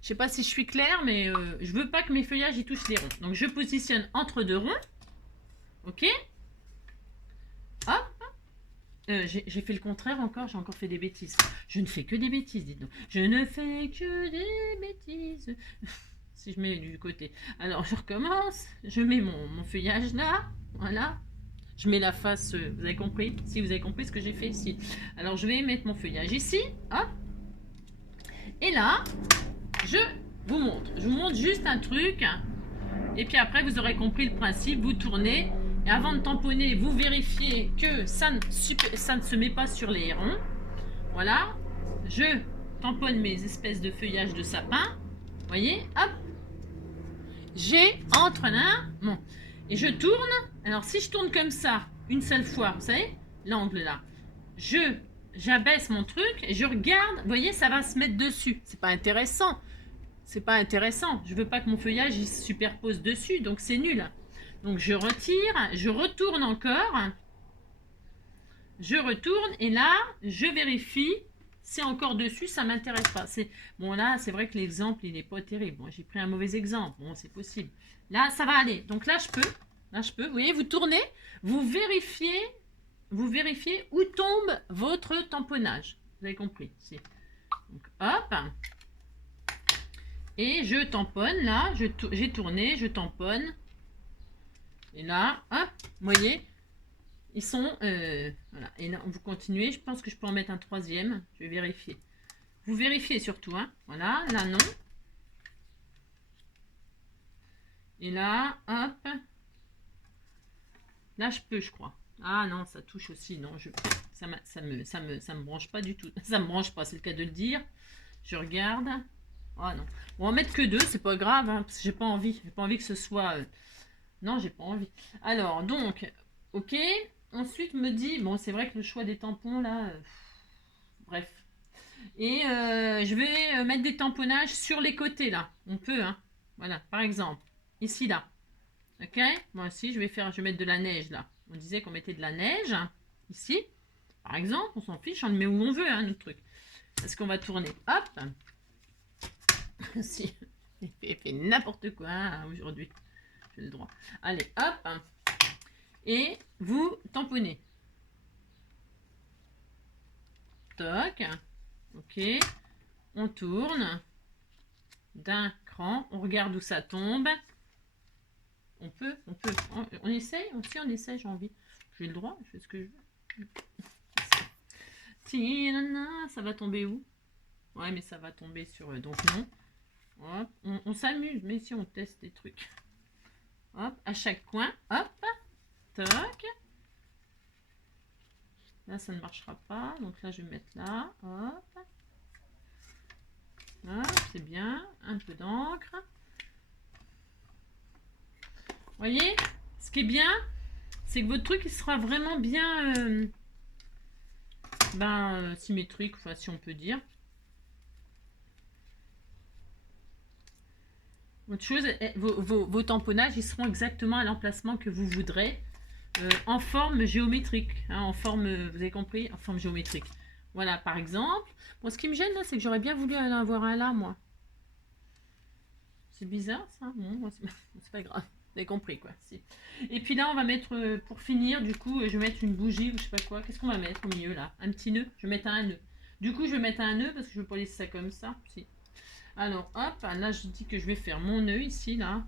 Je sais pas si je suis claire, mais je veux pas que mes feuillages, ils touchent les ronds. Donc, je positionne entre deux ronds. Ok? Hop. J'ai fait le contraire encore, j'ai encore fait des bêtises. Je ne fais que des bêtises, dites donc. Je ne fais que des bêtises. Si je mets du côté. Alors, je recommence. Je mets mon feuillage là. Voilà. Je mets la face. Vous avez compris? Si vous avez compris ce que j'ai fait ici. Alors, je vais mettre mon feuillage ici. Hop. Et là, je vous montre. Je vous montre juste un truc. Et puis après, vous aurez compris le principe. Vous tournez. Et avant de tamponner, vous vérifiez que ça ne se met pas sur les ronds. Voilà. Je tamponne mes espèces de feuillages de sapin. Vous voyez? Hop. J'ai entre là. Bon. Et je tourne. Alors, si je tourne comme ça, une seule fois, vous savez, l'angle là, j'abaisse mon truc et je regarde. Vous voyez, ça va se mettre dessus. C'est pas intéressant. C'est pas intéressant. Je veux pas que mon feuillage il se superpose dessus, donc c'est nul. Donc, je retire, je retourne encore. Je retourne et là, je vérifie. C'est encore dessus, ça m'intéresse pas. Bon, là, c'est vrai que l'exemple, il n'est pas terrible. Bon, j'ai pris un mauvais exemple. Bon, c'est possible. Là, ça va aller. Donc là, je peux. Vous voyez, vous tournez, vous vérifiez où tombe votre tamponnage. Vous avez compris. Donc, hop. Et je tamponne, là. J'ai tourné, je tamponne. Et là, hop, vous voyez, ils sont... voilà. Et là, vous continuez. Je pense que je peux en mettre un troisième. Je vais vérifier. Vous vérifiez surtout. Hein. Voilà. Là, non. Et là, hop. Là, je peux, je crois. Ah non, ça touche aussi. Non, ça me branche pas du tout. Ça me branche pas, c'est le cas de le dire. Je regarde. Ah non. On va en mettre que deux. C'est pas grave. Hein, parce que j'ai pas envie. J'ai pas envie que ce soit... Non, j'ai pas envie. Alors, donc, ok. Ensuite, me dit, bon, c'est vrai que le choix des tampons, là, bref. Et je vais mettre des tamponnages sur les côtés, là. On peut, hein. Voilà, par exemple, ici, là. Ok. Moi aussi, je vais mettre de la neige, là. On disait qu'on mettait de la neige, hein, ici. Par exemple, on s'en fiche, on le met où on veut, hein, notre truc. Parce qu'on va tourner, hop. Si, il fait n'importe quoi hein, aujourd'hui. J'ai le droit. Allez, hop. Et vous tamponnez. Toc. Ok. On tourne d'un cran. On regarde où ça tombe. On peut. On essaye. Si on essaye, j'ai envie. J'ai le droit. Je fais ce que je veux. Tinana, ça va tomber où? Ouais, mais ça va tomber sur... donc non. Hop, on s'amuse, mais si on teste des trucs. Hop, à chaque coin. Hop, toc. Là, ça ne marchera pas. Donc là, je vais mettre là. Hop. Hop, c'est bien. Un peu d'encre. Voyez, ce qui est bien, c'est que votre truc, il sera vraiment bien symétrique, enfin, si on peut dire. Autre chose, vos tamponnages, ils seront exactement à l'emplacement que vous voudrez, en forme géométrique, hein, en forme, vous avez compris, en forme géométrique. Voilà, par exemple. Bon, ce qui me gêne, là, c'est que j'aurais bien voulu en avoir un là, moi. C'est bizarre, ça. Bon, c'est pas grave. Vous avez compris, quoi. Et puis là, on va mettre, pour finir, du coup, je vais mettre une bougie ou je sais pas quoi. Qu'est-ce qu'on va mettre au milieu, là? Un petit nœud. Je vais mettre un nœud. Du coup, je vais mettre un nœud parce que je veux pas laisser ça comme ça. Si. Alors, hop, là, je dis que je vais faire mon nœud ici, là.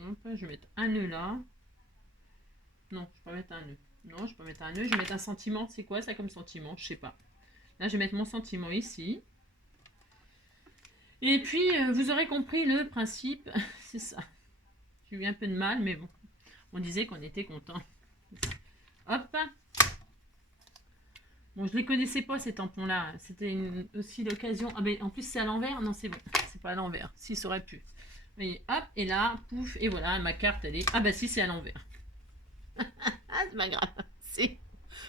Hop, je vais mettre un nœud là. Non, je peux pas mettre un nœud. Non, je peux mettre un nœud. Je vais mettre un sentiment. C'est quoi ça comme sentiment? Je sais pas. Là, je vais mettre mon sentiment ici. Et puis, vous aurez compris le principe. C'est ça. J'ai eu un peu de mal, mais bon. On disait qu'on était content. Hop. Bon, je les connaissais pas, ces tampons-là. C'était aussi l'occasion. Ah, mais en plus, c'est à l'envers. Non, c'est bon. C'est pas à l'envers. Si, ça aurait pu. Vous voyez, hop. Et là, pouf. Et voilà, ma carte, elle est... Ah, bah si, c'est à l'envers. C'est pas grave. C'est...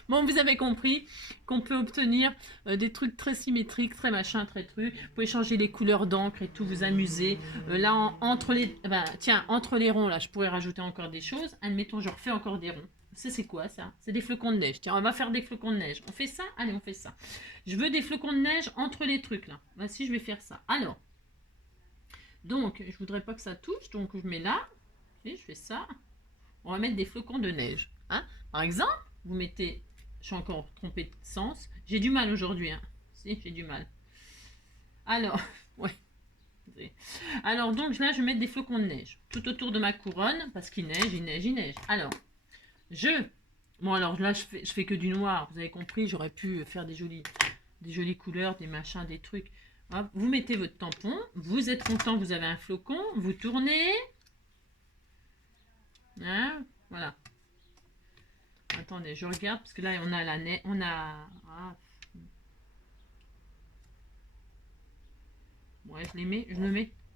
Bon, vous avez compris qu'on peut obtenir des trucs très symétriques, très machin, très trucs. Vous pouvez changer les couleurs d'encre et tout, vous amuser. Là, entre les... tiens, entre les ronds, là, je pourrais rajouter encore des choses. Admettons, je refais encore des ronds. C'est quoi, ça? C'est des flocons de neige. Tiens, on va faire des flocons de neige. On fait ça? Allez, on fait ça. Je veux des flocons de neige entre les trucs, là. Voici, je vais faire ça. Alors, donc, je voudrais pas que ça touche, donc je mets là. Et je fais ça. On va mettre des flocons de neige. Hein? Par exemple, vous mettez... Je suis encore trompée de sens. J'ai du mal aujourd'hui. Hein. Si, j'ai du mal. Alors, ouais. Alors, donc là, je vais mettre des flocons de neige tout autour de ma couronne parce qu'il neige, il neige, il neige. Alors, bon, alors là, je fais que du noir. Vous avez compris, j'aurais pu faire des jolies couleurs, des machins, des trucs. Hop, vous mettez votre tampon. Vous êtes content, vous avez un flocon. Vous tournez. Hein, voilà. Attendez, je regarde parce que là on a la neige, on a... Ah. Ouais, je le mets.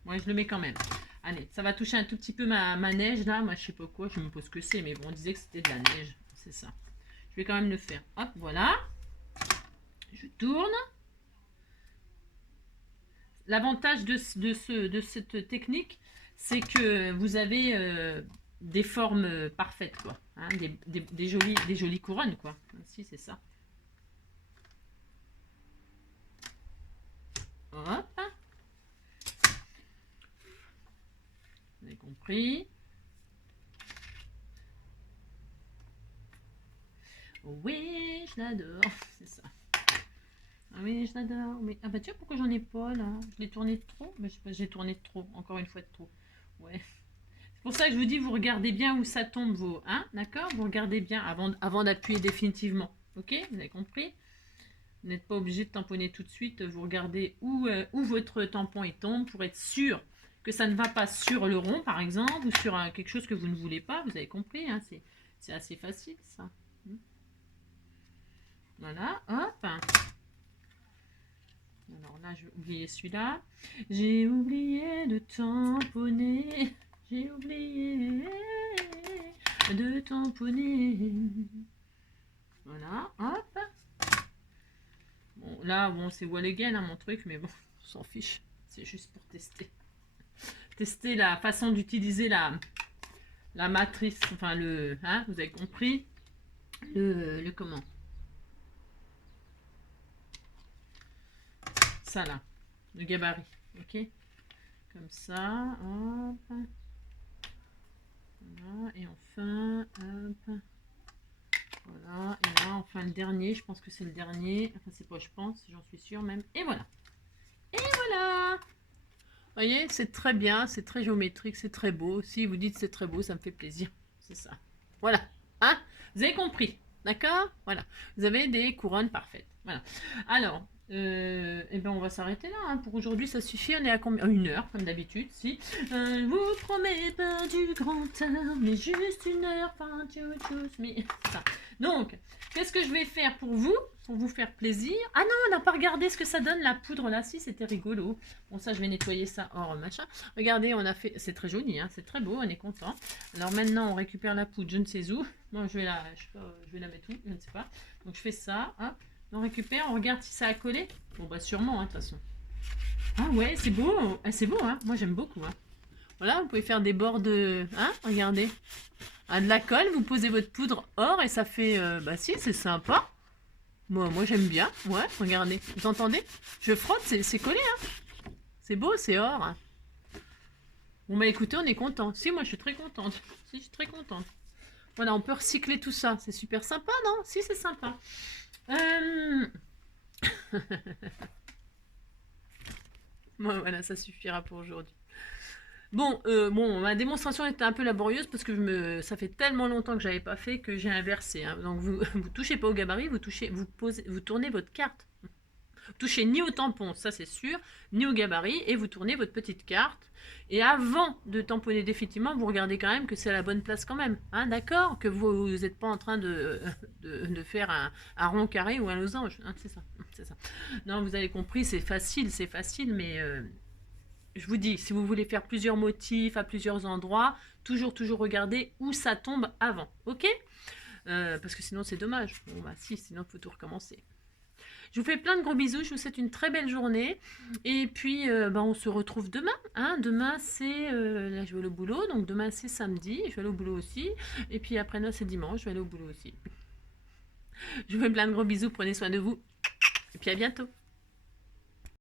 Ouais, je le mets quand même. Allez, ça va toucher un tout petit peu ma neige là. Moi, je sais pas quoi, je me pose que c'est, mais bon, on disait que c'était de la neige, c'est ça. Je vais quand même le faire. Hop, voilà. Je tourne. L'avantage de cette technique, c'est que vous avez des formes parfaites, quoi. Hein, des jolies couronnes, quoi. Si, c'est ça. Hop. Vous avez compris. Oui, je l'adore. C'est ça. Ah oui, je l'adore. Mais... Ah bah tiens, pourquoi j'en ai pas, là? Je l'ai tourné de trop? Bah, je sais pas, j'ai tourné de trop. Encore une fois de trop. Ouais. C'est pour ça que je vous dis, vous regardez bien où ça tombe, vos... Hein, d'accord? Vous regardez bien avant d'appuyer définitivement. Ok? Vous avez compris? Vous n'êtes pas obligé de tamponner tout de suite. Vous regardez où votre tampon il tombe pour être sûr que ça ne va pas sur le rond, par exemple, ou sur quelque chose que vous ne voulez pas. Vous avez compris, hein? C'est assez facile, ça. Voilà, hop. Alors là, je vais oublier celui-là. J'ai oublié de tamponner. J'ai oublié de tamponner. Voilà, hop. Bon, là, bon, c'est wall again, hein, mon truc, mais bon, on s'en fiche. C'est juste pour tester. Tester la façon d'utiliser la matrice, enfin le... Hein, vous avez compris? Le comment? Ça là, le gabarit, ok? Comme ça, hop. Voilà, et enfin, hop. Voilà, et là, enfin le dernier, je pense que c'est le dernier. Enfin, c'est pas, je pense, j'en suis sûre même. Et voilà. Et voilà. Vous voyez, c'est très bien, c'est très géométrique, c'est très beau. Si vous dites c'est très beau, ça me fait plaisir. C'est ça. Voilà. Hein? Vous avez compris. D'accord? Voilà. Vous avez des couronnes parfaites. Voilà. Alors, eh ben on va s'arrêter là. Hein. Pour aujourd'hui, ça suffit. On est à combien? 1 heure, comme d'habitude. Si. Vous promets pas du grand art, mais juste 1 heure, pas de chose. Mais ça. Donc, qu'est-ce que je vais faire pour vous faire plaisir? Ah non, on n'a pas regardé ce que ça donne la poudre là. Si, c'était rigolo. Bon, ça, je vais nettoyer ça hors machin. Regardez, on a fait. C'est très joli, hein. C'est très beau. On est content. Alors maintenant, on récupère la poudre. Je ne sais où. Moi, je vais la mettre où? Je ne sais pas. Donc, je fais ça. Hop. On récupère, on regarde si ça a collé. Bon, bah sûrement, hein, de toute façon. Ah ouais, c'est beau. Ah, c'est beau, hein. Moi, j'aime beaucoup. Hein. Voilà, vous pouvez faire des bords de... Hein, regardez. Ah, de la colle, vous posez votre poudre or et ça fait... bah si, c'est sympa. Moi j'aime bien. Ouais, regardez. Vous entendez? Je frotte, c'est collé, hein. C'est beau, c'est or. Hein. Bon, bah écoutez, on est content. Si, moi, je suis très contente. Si, je suis très contente. Voilà, on peut recycler tout ça. C'est super sympa, non? Si, c'est sympa. Bon, voilà, ça suffira pour aujourd'hui. Bon, ma démonstration était un peu laborieuse parce que ça fait tellement longtemps que j'avais pas fait que j'ai inversé. Hein. Donc vous touchez pas au gabarit, vous tournez votre carte. Vous touchez ni au tampon, ça c'est sûr, ni au gabarit, et vous tournez votre petite carte. Et avant de tamponner définitivement, vous regardez quand même que c'est à la bonne place quand même. Hein, d'accord? Que vous n'êtes pas en train de faire un rond carré ou un losange. Hein, c'est ça, c'est ça. Non, vous avez compris, c'est facile, mais je vous dis, si vous voulez faire plusieurs motifs à plusieurs endroits, toujours regarder où ça tombe avant. Ok? Parce que sinon c'est dommage. Bon bah si, sinon il faut tout recommencer. Je vous fais plein de gros bisous, je vous souhaite une très belle journée. Et puis, on se retrouve demain. Hein. Demain, c'est... là, je vais au boulot, donc demain, c'est samedi. Je vais aller au boulot aussi. Et puis après, là, c'est dimanche, je vais aller au boulot aussi. Je vous fais plein de gros bisous, prenez soin de vous. Et puis à bientôt.